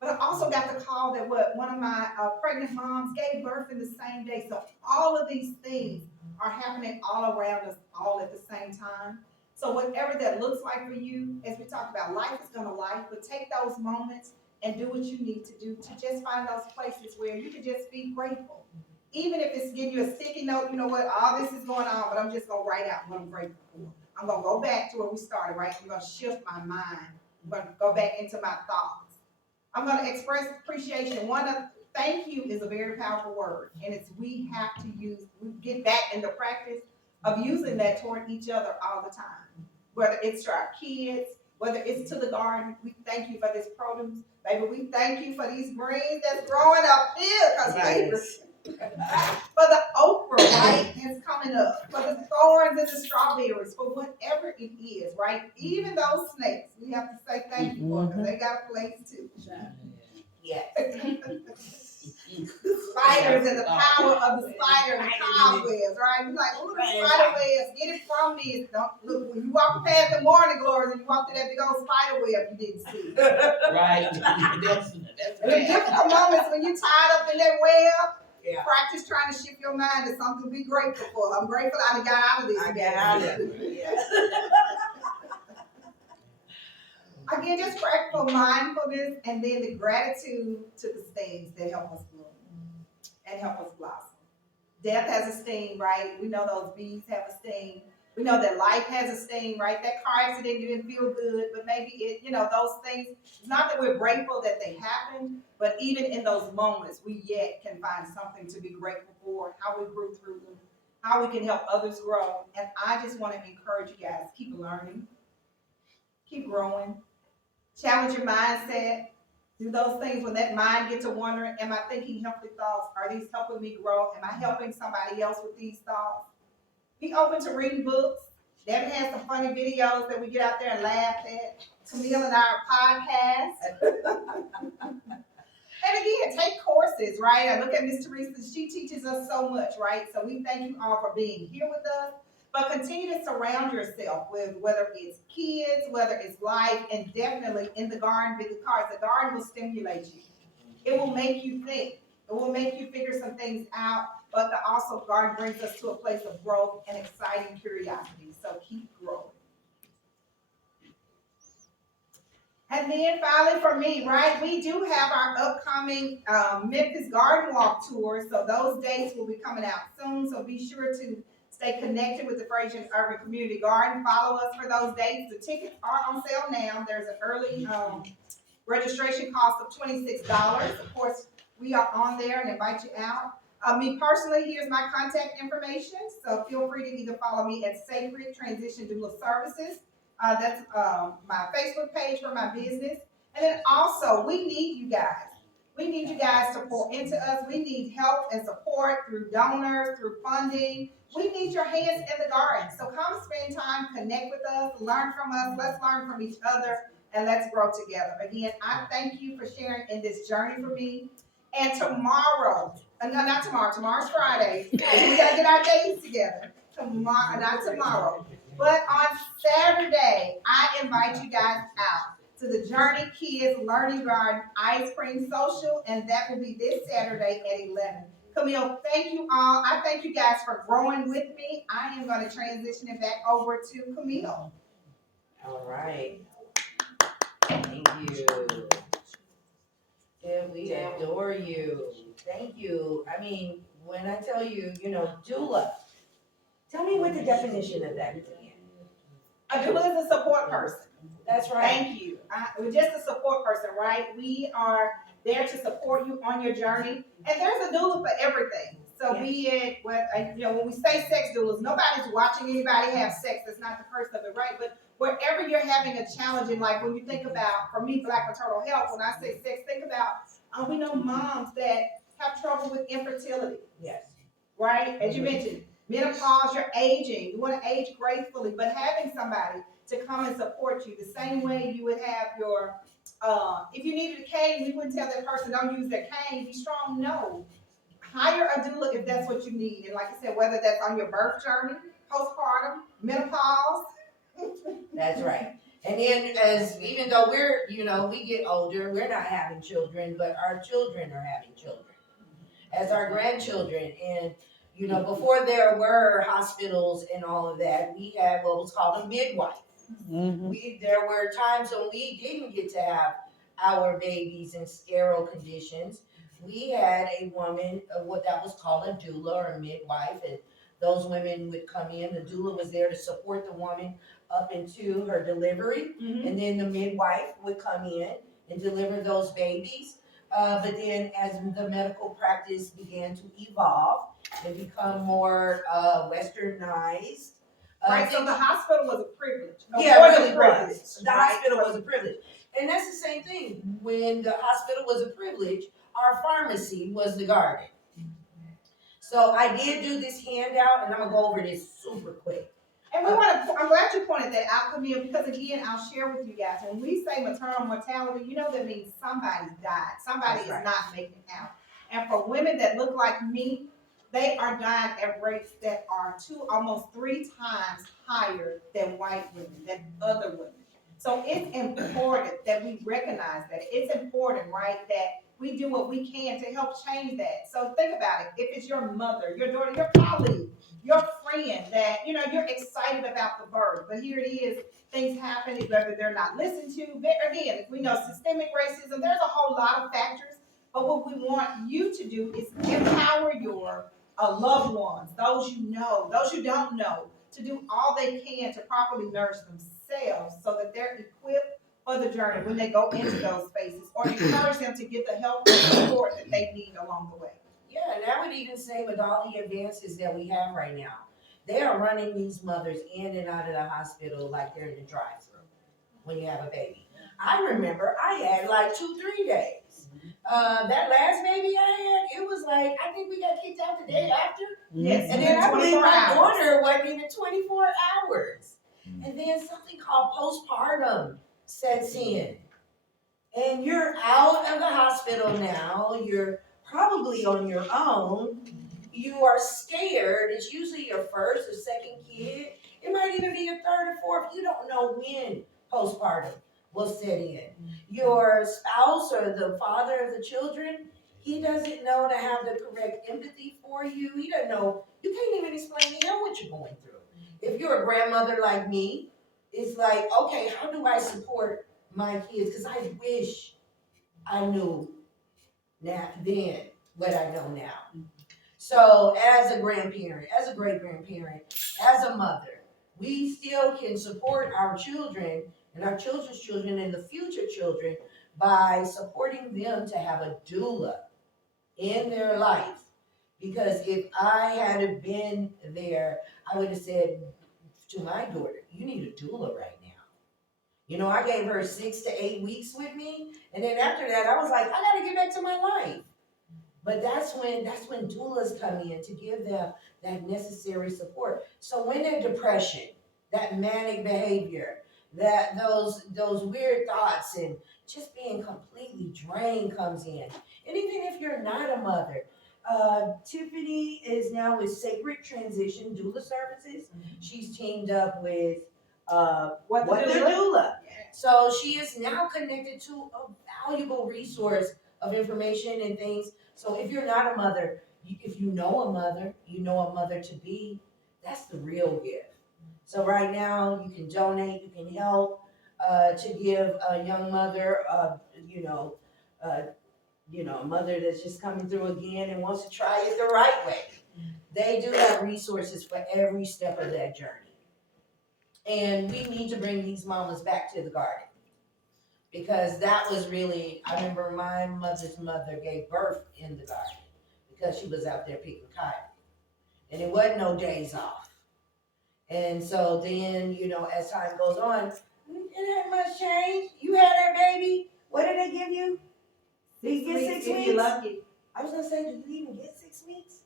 But I also got the call that one of my pregnant moms gave birth in the same day. So all of these things are happening all around us, all at the same time. So whatever that looks like for you, as we talked about, life is going to life, but take those moments and do what you need to do to just find those places where you can just be grateful. Even if it's giving you a sticky note, you know what, all this is going on, but I'm just going to write out what I'm grateful for. I'm going to go back to where we started, right? I'm going to shift my mind. I'm going to go back into my thoughts. I'm going to express appreciation. Thank you is a very powerful word, and we get back into practice of using that toward each other all the time. Whether it's to our kids, whether it's to the garden, we thank you for this produce. Baby, we thank you for these greens that's growing up here, because Nice. for the okra, right, that's coming up, for the thorns and the strawberries, for whatever it is, right? Even those snakes, we have to say thank you for, because they got a place too. Yes. Spiders and the power of the spider and the cobwebs, right? You're like, oh, the spider webs, get it from me. Don't look, when you walk past the morning glories and you walk through that big old spider web, you didn't see. Right. That's And the difficult moments when you're tied up in that web, practice trying to shift your mind to something to be grateful for. I'm grateful I got out of this. I got out of it. Yeah. Again, just practical mindfulness and then the gratitude to the stings that help us bloom and help us blossom. Death has a sting, right? We know those bees have a sting. We know that life has a sting, right? That car accident didn't feel good, but maybe those things, it's not that we're grateful that they happened, but even in those moments, we yet can find something to be grateful for, how we grew through them, how we can help others grow. And I just want to encourage you guys, keep learning, keep growing, challenge your mindset. Do those things when that mind gets to wondering, am I thinking healthy thoughts? Are these helping me grow? Am I helping somebody else with these thoughts? Be open to reading books. Devin has some funny videos that we get out there and laugh at. Camille and our podcast. And again, take courses, right? I look at Miss Teresa. She teaches us so much, right? So we thank you all for being here with us. But continue to surround yourself with whether it's kids, whether it's life, and definitely in the garden, because the garden will stimulate you. It will make you think. It will make you figure some things out. But also garden brings us to a place of growth and exciting curiosity. So keep growing. And then finally for me, right, we do have our upcoming Memphis Garden Walk tour. So those dates will be coming out soon. So be sure to stay connected with the Frayser Urban Community Garden. Follow us for those dates. The tickets are on sale now. There's an early registration cost of $26. Of course, we are on there and invite you out. Me personally, here's my contact information. So feel free to either follow me at Sacred Transition Doula Services. That's my Facebook page for my business. And then also, we need you guys. We need you guys to pour into us. We need help and support through donors, through funding. We need your hands in the garden. So come spend time, connect with us, learn from us. Let's learn from each other and let's grow together. Again, I thank you for sharing in this journey for me. And tomorrow, no, not tomorrow, tomorrow's Friday. We gotta get our days together. Tomorrow, not tomorrow, but on Saturday, I invite you guys out to the Journey Kids Learning Garden Ice Cream Social, and that will be this Saturday at 11. Camille, thank you all. I thank you guys for growing with me. I am going to transition it back over to Camille. All right. Thank you. Yeah, we adore you. Thank you. I mean, when I tell you, doula, tell me what the definition of that is again. A doula is a support person. That's right. Thank you. We're just a support person, right? We are there to support you on your journey. And there's a doula for everything. So be it, when we say sex doulas, nobody's watching anybody have sex. That's not the purpose of it, right? But wherever you're having a challenge, and like when you think about, for me, Black Maternal Health, when I say sex, think about, we know moms that have trouble with infertility. Yes. Right? As you mentioned, menopause, you're aging. You want to age gracefully, but having somebody to come and support you the same way you would have your, if you needed a cane, we wouldn't tell that person, don't use their cane, be strong. No. Hire a doula if that's what you need. And like I said, whether that's on your birth journey, postpartum, menopause. That's right. And then even though we get older, we're not having children, but our children are having children as our grandchildren. And, before there were hospitals and all of that, we had what was called a midwife. Mm-hmm. There were times when we didn't get to have our babies in sterile conditions. We had a woman, what that was called a doula or a midwife, and those women would come in. The doula was there to support the woman up into her delivery, and then the midwife would come in and deliver those babies. But then as the medical practice began to evolve and become more westernized. Right, so the hospital was a privilege. Really was. The hospital was a privilege. And that's the same thing. When the hospital was a privilege, our pharmacy was the garden. So I did do this handout, and I'm going to go over this super quick. And I'm glad you pointed that out, Camille, because again, I'll share with you guys, when we say maternal mortality, that means somebody died. Somebody is not making it out. And for women that look like me, they are dying at rates that are 2, almost 3 times higher than white women, than other women. So it's important that we recognize that. It's important, right, that we do what we can to help change that. So think about it. If it's your mother, your daughter, your colleague, your friend that, you're excited about the birth, but here it is, things happen, whether they're not listened to. Again, we know systemic racism, there's a whole lot of factors, but what we want you to do is empower your loved ones, those those you don't know, to do all they can to properly nourish themselves so that they're equipped for the journey when they go into those spaces, or encourage them to get the help and support that they need along the way. Yeah, and I would even say with all the advances that we have right now, they are running these mothers in and out of the hospital like they're in the drive-thru when you have a baby. I remember I had like 2-3 days. That last baby I had, it was like, I think we got kicked out the day after. Yes, And then I believe my 24 hours. daughter wasn't even 24 hours. And then something called postpartum sets in. And you're out of the hospital now. You're probably on your own. You are scared. It's usually your first or second kid. It might even be your third or fourth. You don't know when postpartum will set in. Your spouse or the father of the children, he doesn't know to have the correct empathy for you. He doesn't know. You can't even explain to him what you're going through. If you're a grandmother like me, it's like, okay, how do I support my kids? Because I wish I knew then what I know now. So as a grandparent, as a great-grandparent, as a mother, we still can support our children and our children's children and the future children by supporting them to have a doula in their life. Because if I had been there, I would have said to my daughter, you need a doula right now. I gave her 6 to 8 weeks with me. And then after that, I was like, I got to get back to my life. But that's when doulas come in to give them that necessary support. So when that depression, that manic behavior, that those weird thoughts and just being completely drained comes in. And even if you're not a mother, Tiffany is now with Sacred Transition Doula Services. She's teamed up with What the What the Doula? Doula. So she is now connected to a valuable resource of information and things. So if you're not a mother, if you know a mother to be, that's the real gift. So right now, you can donate, you can help to give a young mother, uh, a mother that's just coming through again and wants to try it the right way. They do have resources for every step of that journey. And we need to bring these mamas back to the garden because that was really, I remember my mother's mother gave birth in the garden because she was out there picking cotton. And it wasn't no days off. And so then, as time goes on, it ain't much change. You had that baby. What did they give you? Did you get 6 If weeks? you're lucky. I was gonna say, did you even get 6 weeks?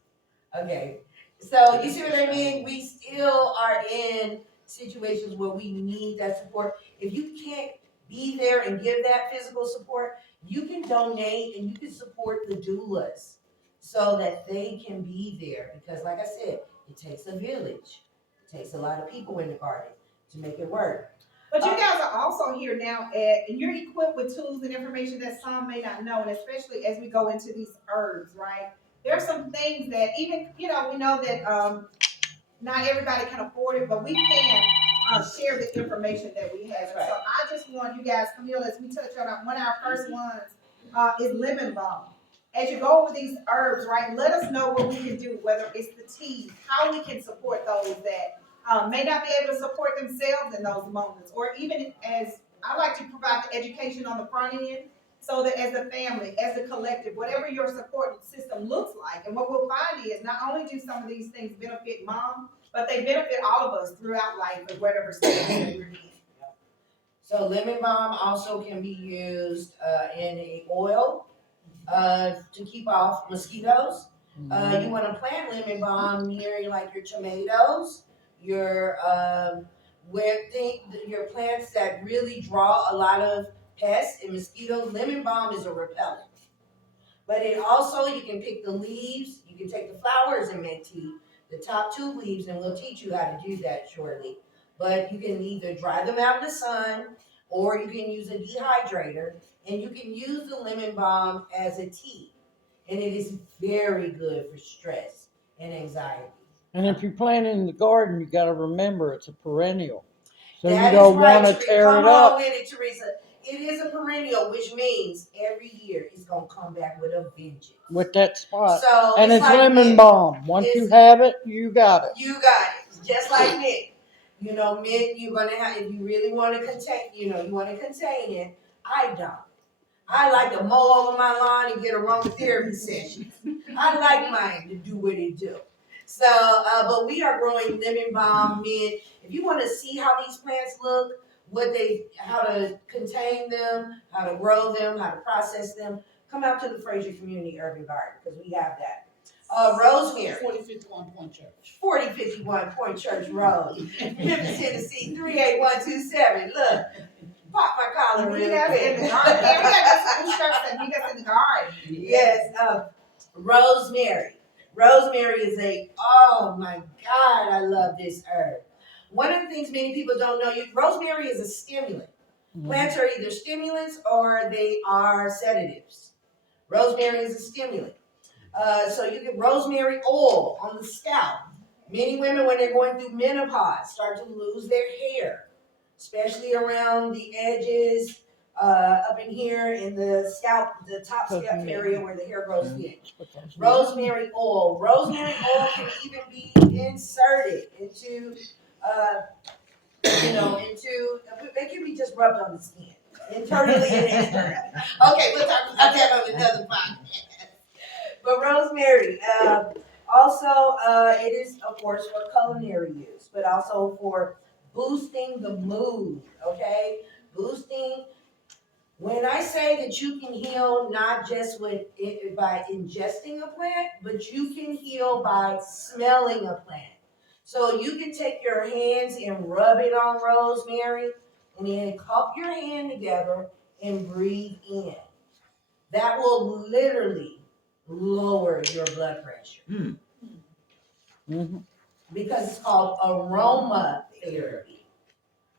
Okay. So you see what I mean? We still are in situations where we need that support. If you can't be there and give that physical support, you can donate and you can support the doulas so that they can be there. Because like I said, it takes a village. It takes a lot of people in the garden to make it work. But you guys are also here now and you're equipped with tools and information that some may not know, and especially as we go into these herbs, right? There are some things that even, we know that not everybody can afford it, but we can share the information that we have. That's right. So I just want you guys, Camille, as we touch on one of our first ones is lemon balm. As you go over these herbs, right, let us know what we can do, whether it's the tea, how we can support those that may not be able to support themselves in those moments, or even as I like to provide the education on the front end, so that as a family, as a collective, whatever your support system looks like, and what we'll find is not only do some of these things benefit mom, but they benefit all of us throughout life at whatever stage that we're in. So lemon balm also can be used in a oil to keep off mosquitoes. You want to plant lemon balm near like your tomatoes, your your plants that really draw a lot of pests and mosquitoes. Lemon balm is a repellent. But it also, you can pick the leaves, you can take the flowers and make tea, the top 2 leaves, and we'll teach you how to do that shortly. But you can either dry them out in the sun, or you can use a dehydrator, and you can use the lemon balm as a tea. And it is very good for stress and anxiety. And if you plant it in the garden, you gotta remember it's a perennial. So That you is don't right, wanna Teresa. tear Come it on up. with it, Teresa. It is a perennial, which means every year it's gonna come back with a vengeance. With that spot. So And it's like lemon mint. balm. Once you have it, you got it. You got it. Just like mint. Mint, you're gonna have, if you really want to contain, you want to contain it. I don't. I like to mow over my lawn and get aromatherapy sessions. I like mine to do what it do. So, but we are growing lemon balm, mint. If you want to see how these plants look, how to contain them, how to grow them, how to process them, come out to the Frayser Community Urban Garden because we have that. Rosemary. 4051 Point Church. 4051 Point Church Road, Memphis, Tennessee, 38127. Look, pop my collar real Meet us in the quick. garden. Yeah, we got this instruction that meet us in the garden. Yes, rosemary. Rosemary is oh my God, I love this herb. One of the things many people don't know, rosemary is a stimulant. Plants are either stimulants or they are sedatives. Rosemary is a stimulant. So you get rosemary oil on the scalp. Many women, when they're going through menopause, start to lose their hair, especially around the edges, up in here in the scalp, the top scalp area where the hair grows in. Rosemary oil. Rosemary oil can even be inserted into, it can be just rubbed on the skin, internally and externally. Okay, we'll talk about that on another podcast. But rosemary, also, it is, of course, for culinary use, but also for boosting the mood, okay? Boosting. When I say that you can heal not just by ingesting a plant, but you can heal by smelling a plant. So you can take your hands and rub it on rosemary, and then cup your hand together and breathe in. That will literally lower your blood pressure because it's called aromatherapy,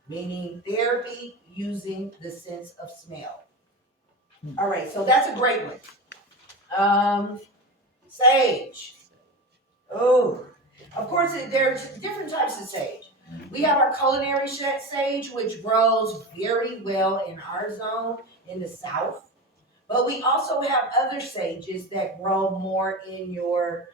meaning therapy using the sense of smell. All right, so that's a great one. Sage. Oh, of course, there's different types of sage. We have our culinary sage, which grows very well in our zone in the south. But we also have other sages that grow more in your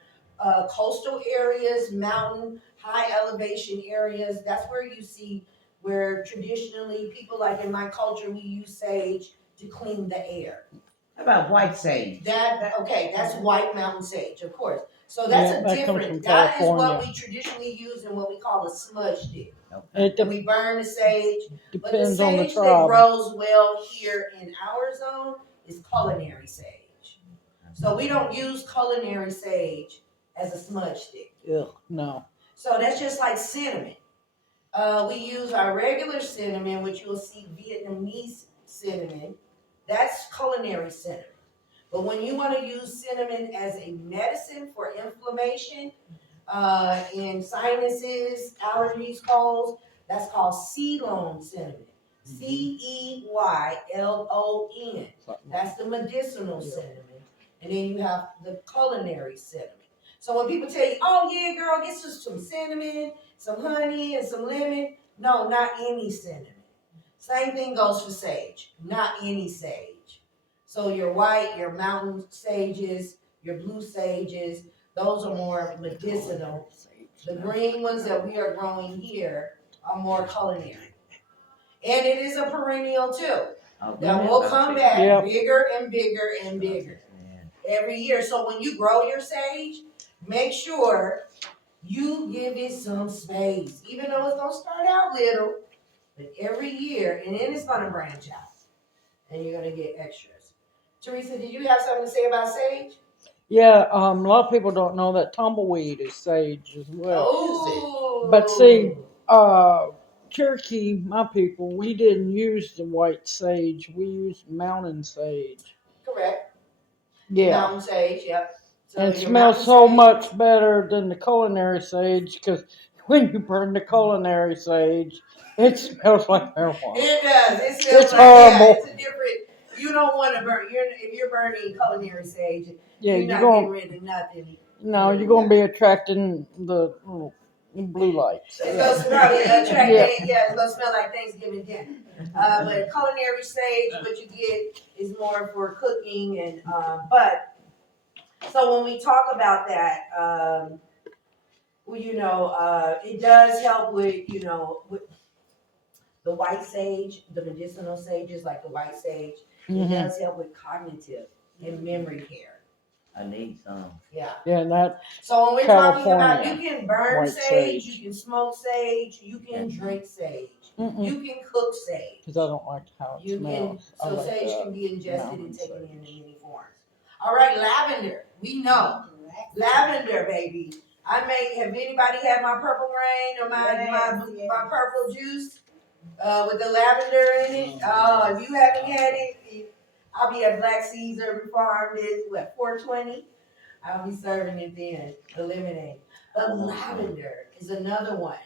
coastal areas, mountain, high elevation areas. That's where you see where traditionally people, like in my culture, we use sage to clean the air. How about white sage? That's white mountain sage, of course. So that's Yeah, a that comes different. from That is what California. we traditionally use in what we call a smudge stick. It And we burn the sage, but the depends on the sage that tribe. grows well here in our zone is culinary sage. So we don't use culinary sage as a smudge stick. Ugh, no. So that's just like cinnamon. We use our regular cinnamon, which you'll see Vietnamese cinnamon. That's culinary cinnamon. But when you want to use cinnamon as a medicine for inflammation, in sinuses, allergies, colds, that's called Ceylon cinnamon. Ceylon. That's the medicinal cinnamon. And then you have the culinary cinnamon. So when people tell you, oh yeah, girl, get some cinnamon, some honey, and some lemon. No, not any cinnamon. Same thing goes for sage. Not any sage. So your white, your mountain sages, your blue sages, those are more medicinal. The green ones that we are growing here are more culinary. And it is a perennial too. That will come back bigger and bigger and bigger every year. So when you grow your sage, make sure you give it some space. Even though it's going to start out little, but every year, and then it's going to branch out. And you're going to get extras. Teresa, did you have something to say about sage? Yeah, a lot of people don't know that tumbleweed is sage as well. Oh. But see, Cherokee, my people, we didn't use the white sage. We used mountain sage. Correct. Yeah. Mountain sage, yep. So And it your smells mountain so sage- much better than the culinary sage because when you burn the culinary sage, it smells like marijuana. It does. It smells It's like horrible. it's a different. You don't want to burn. If you're burning culinary sage, Yeah, you're not getting rid of nothing. No, you're going to be attracting the blue lights. It's going to probably attract. Yeah, it's going to smell like Thanksgiving dinner. But culinary sage, what you get is more for cooking and but. So when we talk about that, it does help with with the white sage, the medicinal sages like the white sage. It does help with cognitive and memory care. I need some. Yeah. Yeah, and that. So when we're talking about, California, you can burn white sage, sage. you can smoke sage, you can drink sage, you can cook sage. Because I don't like how it smells. So like sage can be ingested mountain and taken in sage. many forms. All right, lavender. We know. Lavender, baby. Have anybody had my purple rain or my purple juice with the lavender in it? Oh, if you haven't had it, I'll be at Black Seeds Urban Farm this 420. I'll be serving it then, the lemonade. But lavender is another one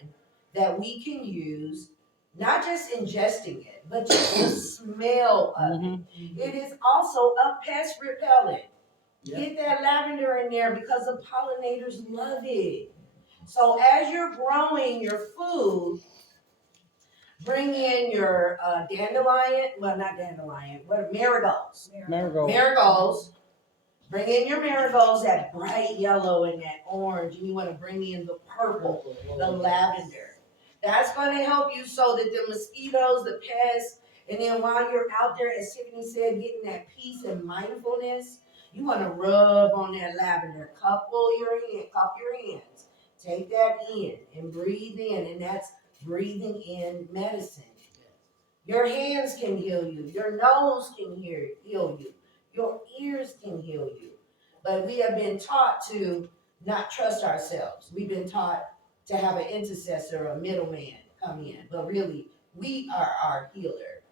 that we can use, not just ingesting it, but just the smell of it. It is also a pest repellent. Get that lavender in there because the pollinators love it. So as you're growing your food, bring in your marigolds. Marigolds. Bring in your marigolds, that bright yellow and that orange, and you want to bring in the purple, the lavender. That's going to help you so that the mosquitoes, the pests, and then while you're out there, as Tiffany said, getting that peace and mindfulness, you want to rub on that lavender. Cup your hands. Take that in and breathe in, and that's breathing in medicine. Your hands can heal you. Your nose can heal you. Your ears can heal you. But we have been taught to not trust ourselves. We've been taught to have an intercessor, a middleman come in. But really, we are our healer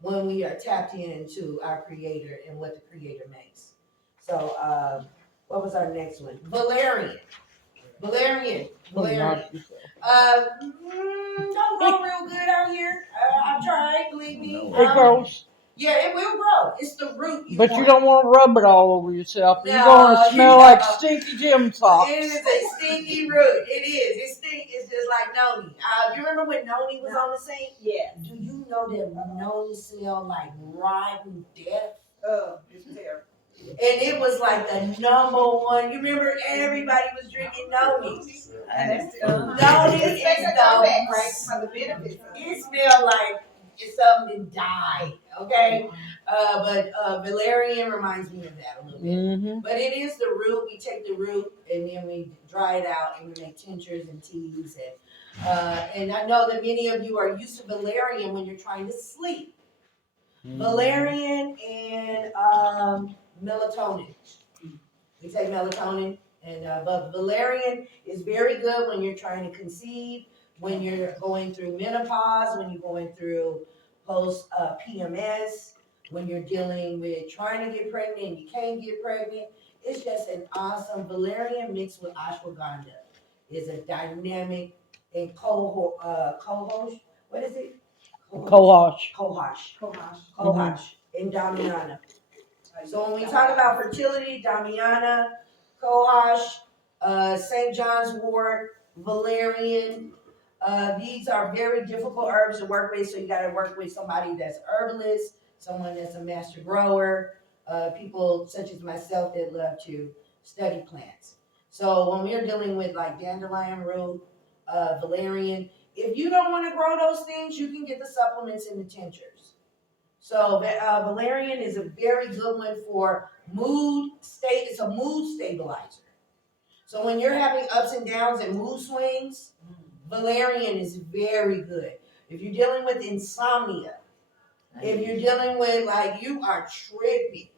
when we are tapped into our creator and what the creator makes. So, what was our next one? Valerian. Valerian. Valerian. Don't grow real good out here. I've tried, believe me. It grows. Yeah, it will grow. It's the root you But want. you don't want to rub it all over yourself. You're No, going to you smell know. like stinky gym socks. It is a stinky root. It is. It stink. It's just like noni. You remember when noni was on the scene? Yeah. Do you know that noni smelled like rotten death? It's terrible. And it was like the number one. You remember everybody was drinking noni. And it's Noni It's is making a the comeback, right? For the benefits. It smelled like it's something died. Okay, but valerian reminds me of that a little bit. Mm-hmm. But it is the root. We take the root and then we dry it out and we make tinctures and teas and I know that many of you are used to valerian when you're trying to sleep. Valerian and melatonin. We take melatonin, and but valerian is very good when you're trying to conceive, when you're going through menopause, when you're going through post PMS, when you're dealing with trying to get pregnant and you can't get pregnant. It's just an awesome valerian mixed with ashwagandha. Is a dynamic and cohosh. What is it? Cohosh. Cohosh in Damiana. So when we talk about fertility, Damiana, cohosh, St. John's wort, valerian, these are very difficult herbs to work with. So you got to work with somebody that's herbalist, someone that's a master grower, people such as myself that love to study plants. So when we're dealing with like dandelion root, valerian, if you don't want to grow those things, you can get the supplements in the tinctures. So valerian is a very good one for mood state. It's a mood stabilizer. So when you're having ups and downs and mood swings, valerian is very good. If you're dealing with insomnia, if you're dealing with like you are tripping,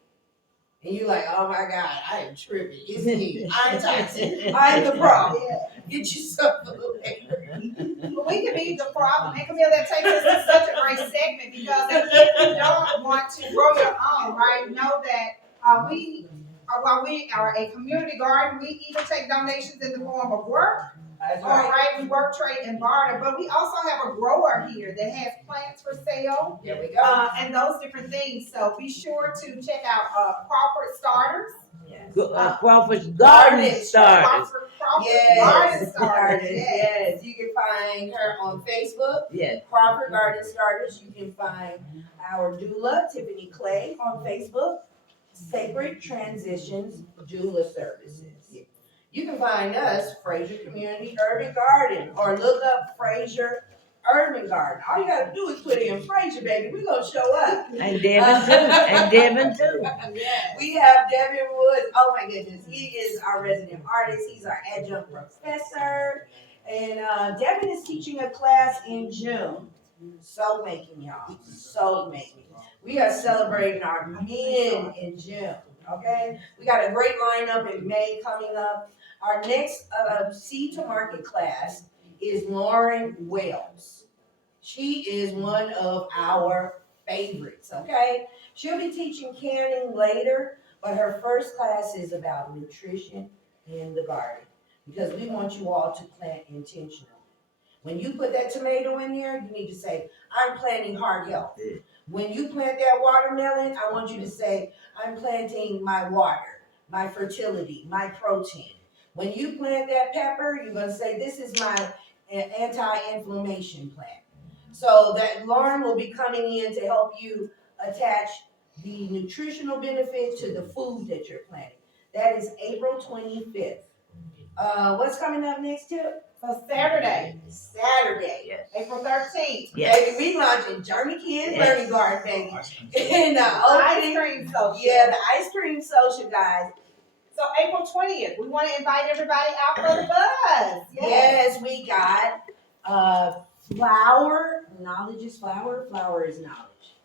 and you're like, oh my God, I am tripping. It's me. I'm toxic. I'm the problem. Get yourself valerian. But we can be the problem. And Camille, that takes us to such a great segment because if you don't want to grow your own, right, know that while we are a community garden, we even take donations in the form of work. That's All right. right, we work, trade, and barter, but we also have a grower here that has plants for sale There we go. and those different things. So be sure to check out Crawford Starters. Yes. Crawford's Garden Starters. Crawford Yes. Garden Starters. Yes. You can find her on Facebook. Yes. Crawford Garden Starters. You can find our doula, Tiffany Clay, on Facebook. Sacred Transitions Doula Services. You can find us, Frayser Community Urban Garden, or look up Frayser Urban Garden. All you gotta do is put in Frayser, baby. We're gonna show up. And Devin too. And Devin too. Yes. We have Devin Woods. Oh my goodness. He is our resident artist. He's our adjunct professor. And Devin is teaching a class in June. Soap making, y'all. Soap making. We are celebrating our men in June. Okay? We got a great lineup in May coming up. Our next Seed to Market class is Lauren Wells. She is one of our favorites, okay? She'll be teaching canning later, but her first class is about nutrition in the garden because we want you all to plant intentionally. When you put that tomato in there, you need to say, I'm planting heart health. When you plant that watermelon, I want you to say, I'm planting my water, my fertility, my protein. When you plant that pepper, you're going to say, this is my anti-inflammation plant. So that Lauren will be coming in to help you attach the nutritional benefit to the food that you're planting. That is April 25th. What's coming up next, Tip? So Saturday, Yes. April 13th. Yes. Baby, we launching Journey Kids Yes. Learning Garden, baby. And Ice cream social. yeah, the ice cream social, guys. So April 20th, we want to invite everybody out for the buzz. Yes, we got flower. Knowledge is flower. Flower is knowledge.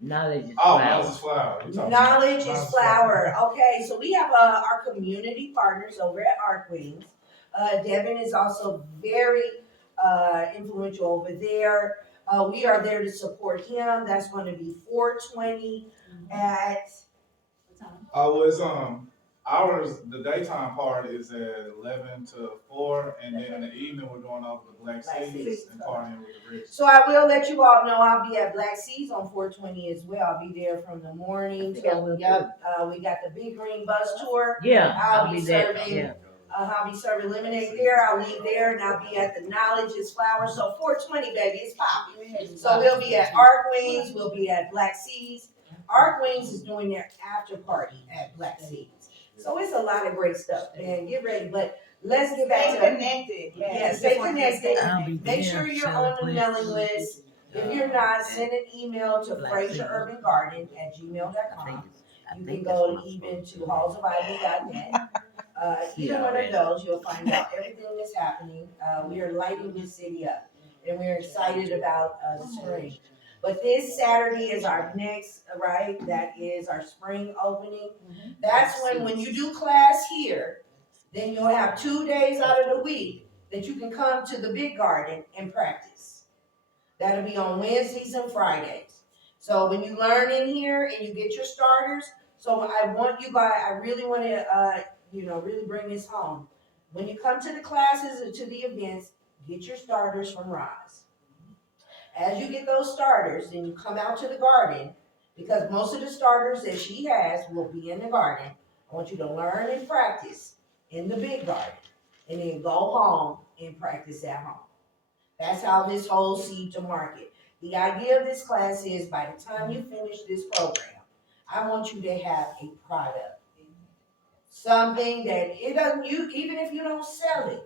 Knowledge is Oh, flower. Moses Flower. Knowledge is flower. Okay, so we have our community partners over at Arc Wings. Devin is also very influential over there. We are there to support him. That's going to be 420 at Oh, it's ours. The daytime part is at 11 to 4, and then in the evening we're going over the Black Black Seeds Seeds. and partying with the rich. So I will let you all know I'll be at Black Seeds on 420 as well. I'll be there from the morning till we got the Big Green Bus Tour. Yeah, I'll be there. serving. Yeah. I'll be serving lemonade there. I'll leave there and I'll be at the Knowledge is Flower. So 420, baby, it's popping. So we'll be at Arc Wings. We'll be at Black Seeds. Arc Wings is doing their after party at Black Seeds. So it's a lot of great stuff, man. Get ready. But let's get back Stay to connected. Yeah, stay connected. I'll be Make there sure you're on the mailing list. If you're not, send an email to FrayserUrbanGarden@gmail.com. You can go even to hallsofivy.net. Either one of those, you'll find out everything that's happening. We are lighting this city up, and we're excited about the spring. But this Saturday is our next, right? That is our spring opening. That's when you do class here, then you'll have 2 days out of the week that you can come to the big garden and practice. That'll be on Wednesdays and Fridays. So when you learn in here and you get your starters, so I want you guys, I really want to, really bring this home. When you come to the classes or to the events, get your starters from Roz. As you get those starters, then you come out to the garden, because most of the starters that she has will be in the garden. I want you to learn and practice in the big garden, and then go home and practice at home. That's how this whole seed to market. The idea of this class is by the time you finish this program, I want you to have a product. Something that it doesn't, even if you don't sell it,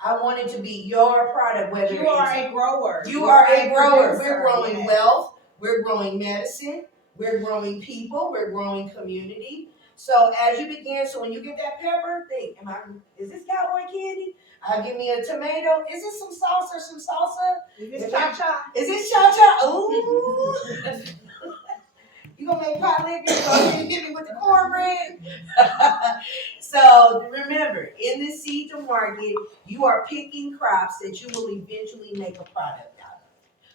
I want it to be your product, whether You are a grower. you are a grower. producer, We're growing yes. wealth. We're growing medicine. We're growing people. We're growing community. So as you begin, so when you get that pepper, think, is this cowboy candy? Give me a tomato. Is this some salsa? Some salsa? Is this cha-cha? Is this cha-cha? Ooh. You gonna make pot liquor? You gonna hit me with the cornbread? So remember, in the seed to market, you are picking crops that you will eventually make a product out of.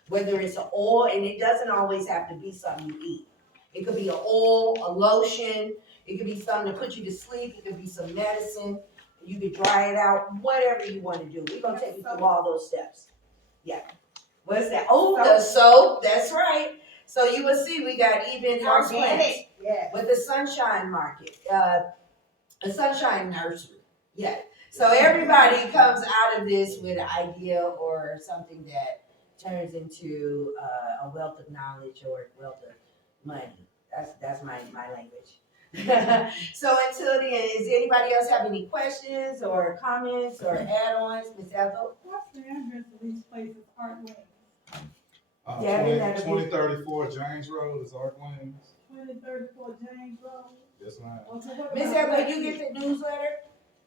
Whether it's an oil, and it doesn't always have to be something you eat. It could be an oil, a lotion. It could be something to put you to sleep. It could be some medicine. You could dry it out. Whatever you want to do. We're gonna take you through all those steps. Yeah. What's that? Oh, the soap. That's right. So you will see we got even house plants with the sunshine market, a sunshine nursery. Yeah. So everybody comes out of this with an idea or something that turns into a wealth of knowledge or a wealth of money. That's my language. So until then, does anybody else have any questions or comments or add-ons? Ms. Ethel? What's the address of these places, Art Wings? 2034 James Road is Arc Wings. 2034 James Road? Yes, ma'am. Okay, what Ms. about Ethel, Black you Seed? get the newsletter?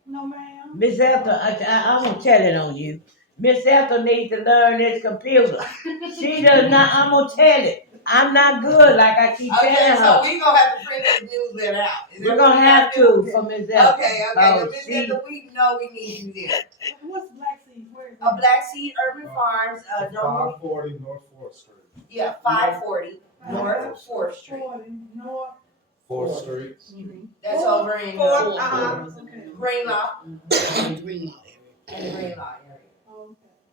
No, ma'am. Miss Ethel, I'm gonna tell it on you. Miss Ethel needs to learn this computer. She does not. I'm gonna tell it. I'm not good, like I keep Okay, telling so her. we gonna have to print this newsletter out. We're gonna have to for Miss Ethel. Okay, Oh, Miss see? Ethel, we know we need you there. What's Black Seed? Where is A it? Black Seed Urban Farms, don't 540 North 4th Street. yeah, 540 North 4th Street. 40 North. 4th Street. That's over in Okay. Greenlaw Green and the Greenlaw area.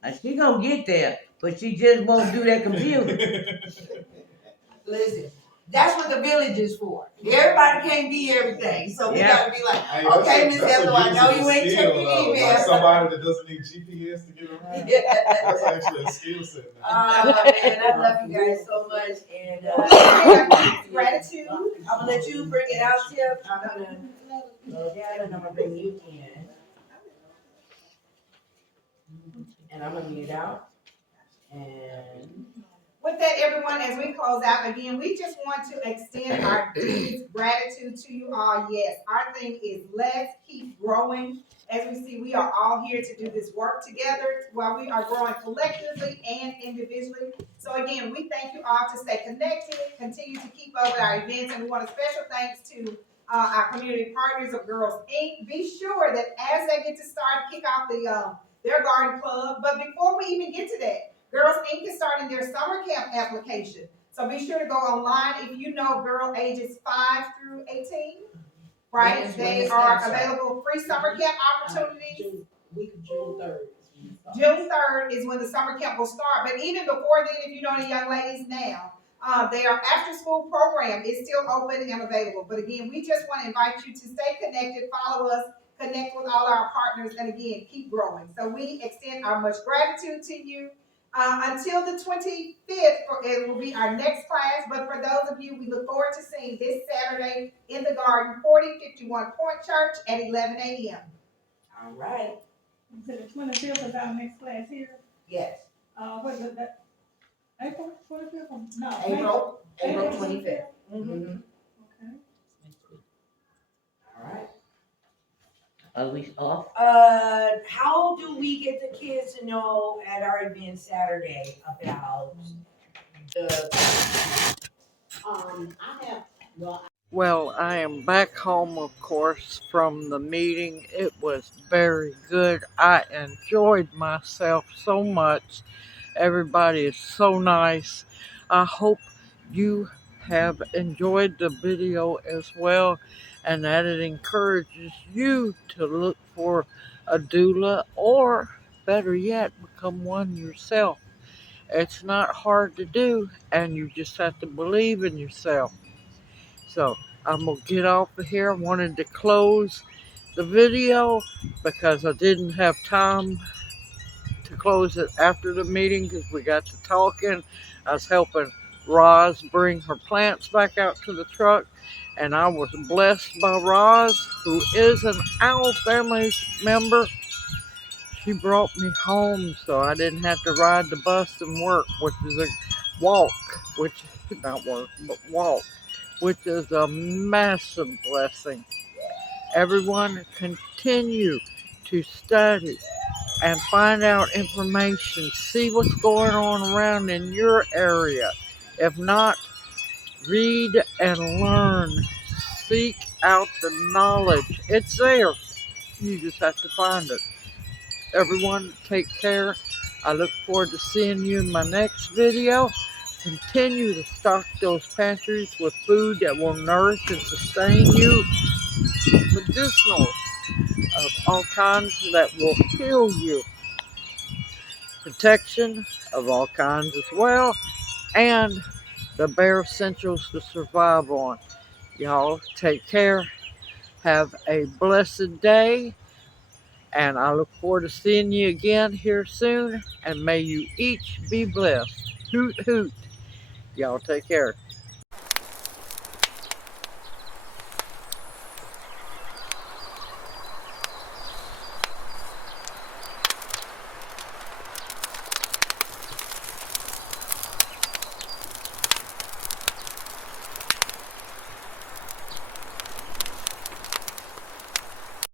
Okay. She gonna get there, but she just won't do that computer. Listen, that's what the village is for. Everybody can't be everything, so we Yeah. gotta be like, Hey, okay, that's Miss a Ethel, I know usable you ain't skill, checking though. email. Like somebody that doesn't need GPS to get around. Yeah. That's actually a skill set now. Man, I love you guys so much, and Gratitude. I'm gonna let you bring it out, Tip. I'm gonna go down and I'm gonna bring you in. And I'm gonna get it out. And With that, everyone, as we close out again, we just want to extend our deepest gratitude to you all. Yes, our thing is let's keep growing. As we see, we are all here to do this work together while we are growing collectively and individually. So again, we thank you all to stay connected, continue to keep up with our events, and we want a special thanks to our community partners of Girls Inc. Be sure that as they get to start, kick off their garden club. But before we even get to that, Girls Inc. is starting their summer camp application. So be sure to go online if you know girl ages 5 through 18, right? When They is are camp start? available free summer camp opportunities. Week of June 3rd. June 3rd is when the summer camp will start. But even before then, if you know the young ladies now, their after school program is still open and available. But again, we just want to invite you to stay connected, follow us, connect with all our partners, and again, keep growing. So we extend our much gratitude to you. Until the 25th, it will be our next class. But for those of you, we look forward to seeing this Saturday in the garden, 4051 Point Church at 11 a.m. All right, So the 25th is our next class here. yes, What is it, that, April 25th? No. April April 25th. Mhm. Mm-hmm. Okay. All right. Are we off? How do we get the kids to know at our event Saturday about the, I have, well, Well, I am back home, of course, from the meeting. It was very good. I enjoyed myself so much. Everybody is so nice. I hope you have enjoyed the video as well and that it encourages you to look for a doula or, better yet, become one yourself. It's not hard to do, and you just have to believe in yourself. So I'm going to get off of here. I wanted to close the video because I didn't have time to close it after the meeting because we got to talking. I was helping Roz bring her plants back out to the truck, and I was blessed by Roz, who is an Owl Family member. She brought me home so I didn't have to ride the bus and work, which is a walk, which not work, but walk, which is a massive blessing. Everyone continue to study and find out information. See what's going on around in your area. If not, read and learn. Seek out the knowledge. It's there. You just have to find it. Everyone, take care. I look forward to seeing you in my next video. Continue to stock those pantries with food that will nourish and sustain you. Medicinals of all kinds that will heal you. Protection of all kinds as well, and the bare essentials to survive on. Y'all take care. Have a blessed day, and I look forward to seeing you again here soon. And may you each be blessed. Hoot hoot. Y'all take care.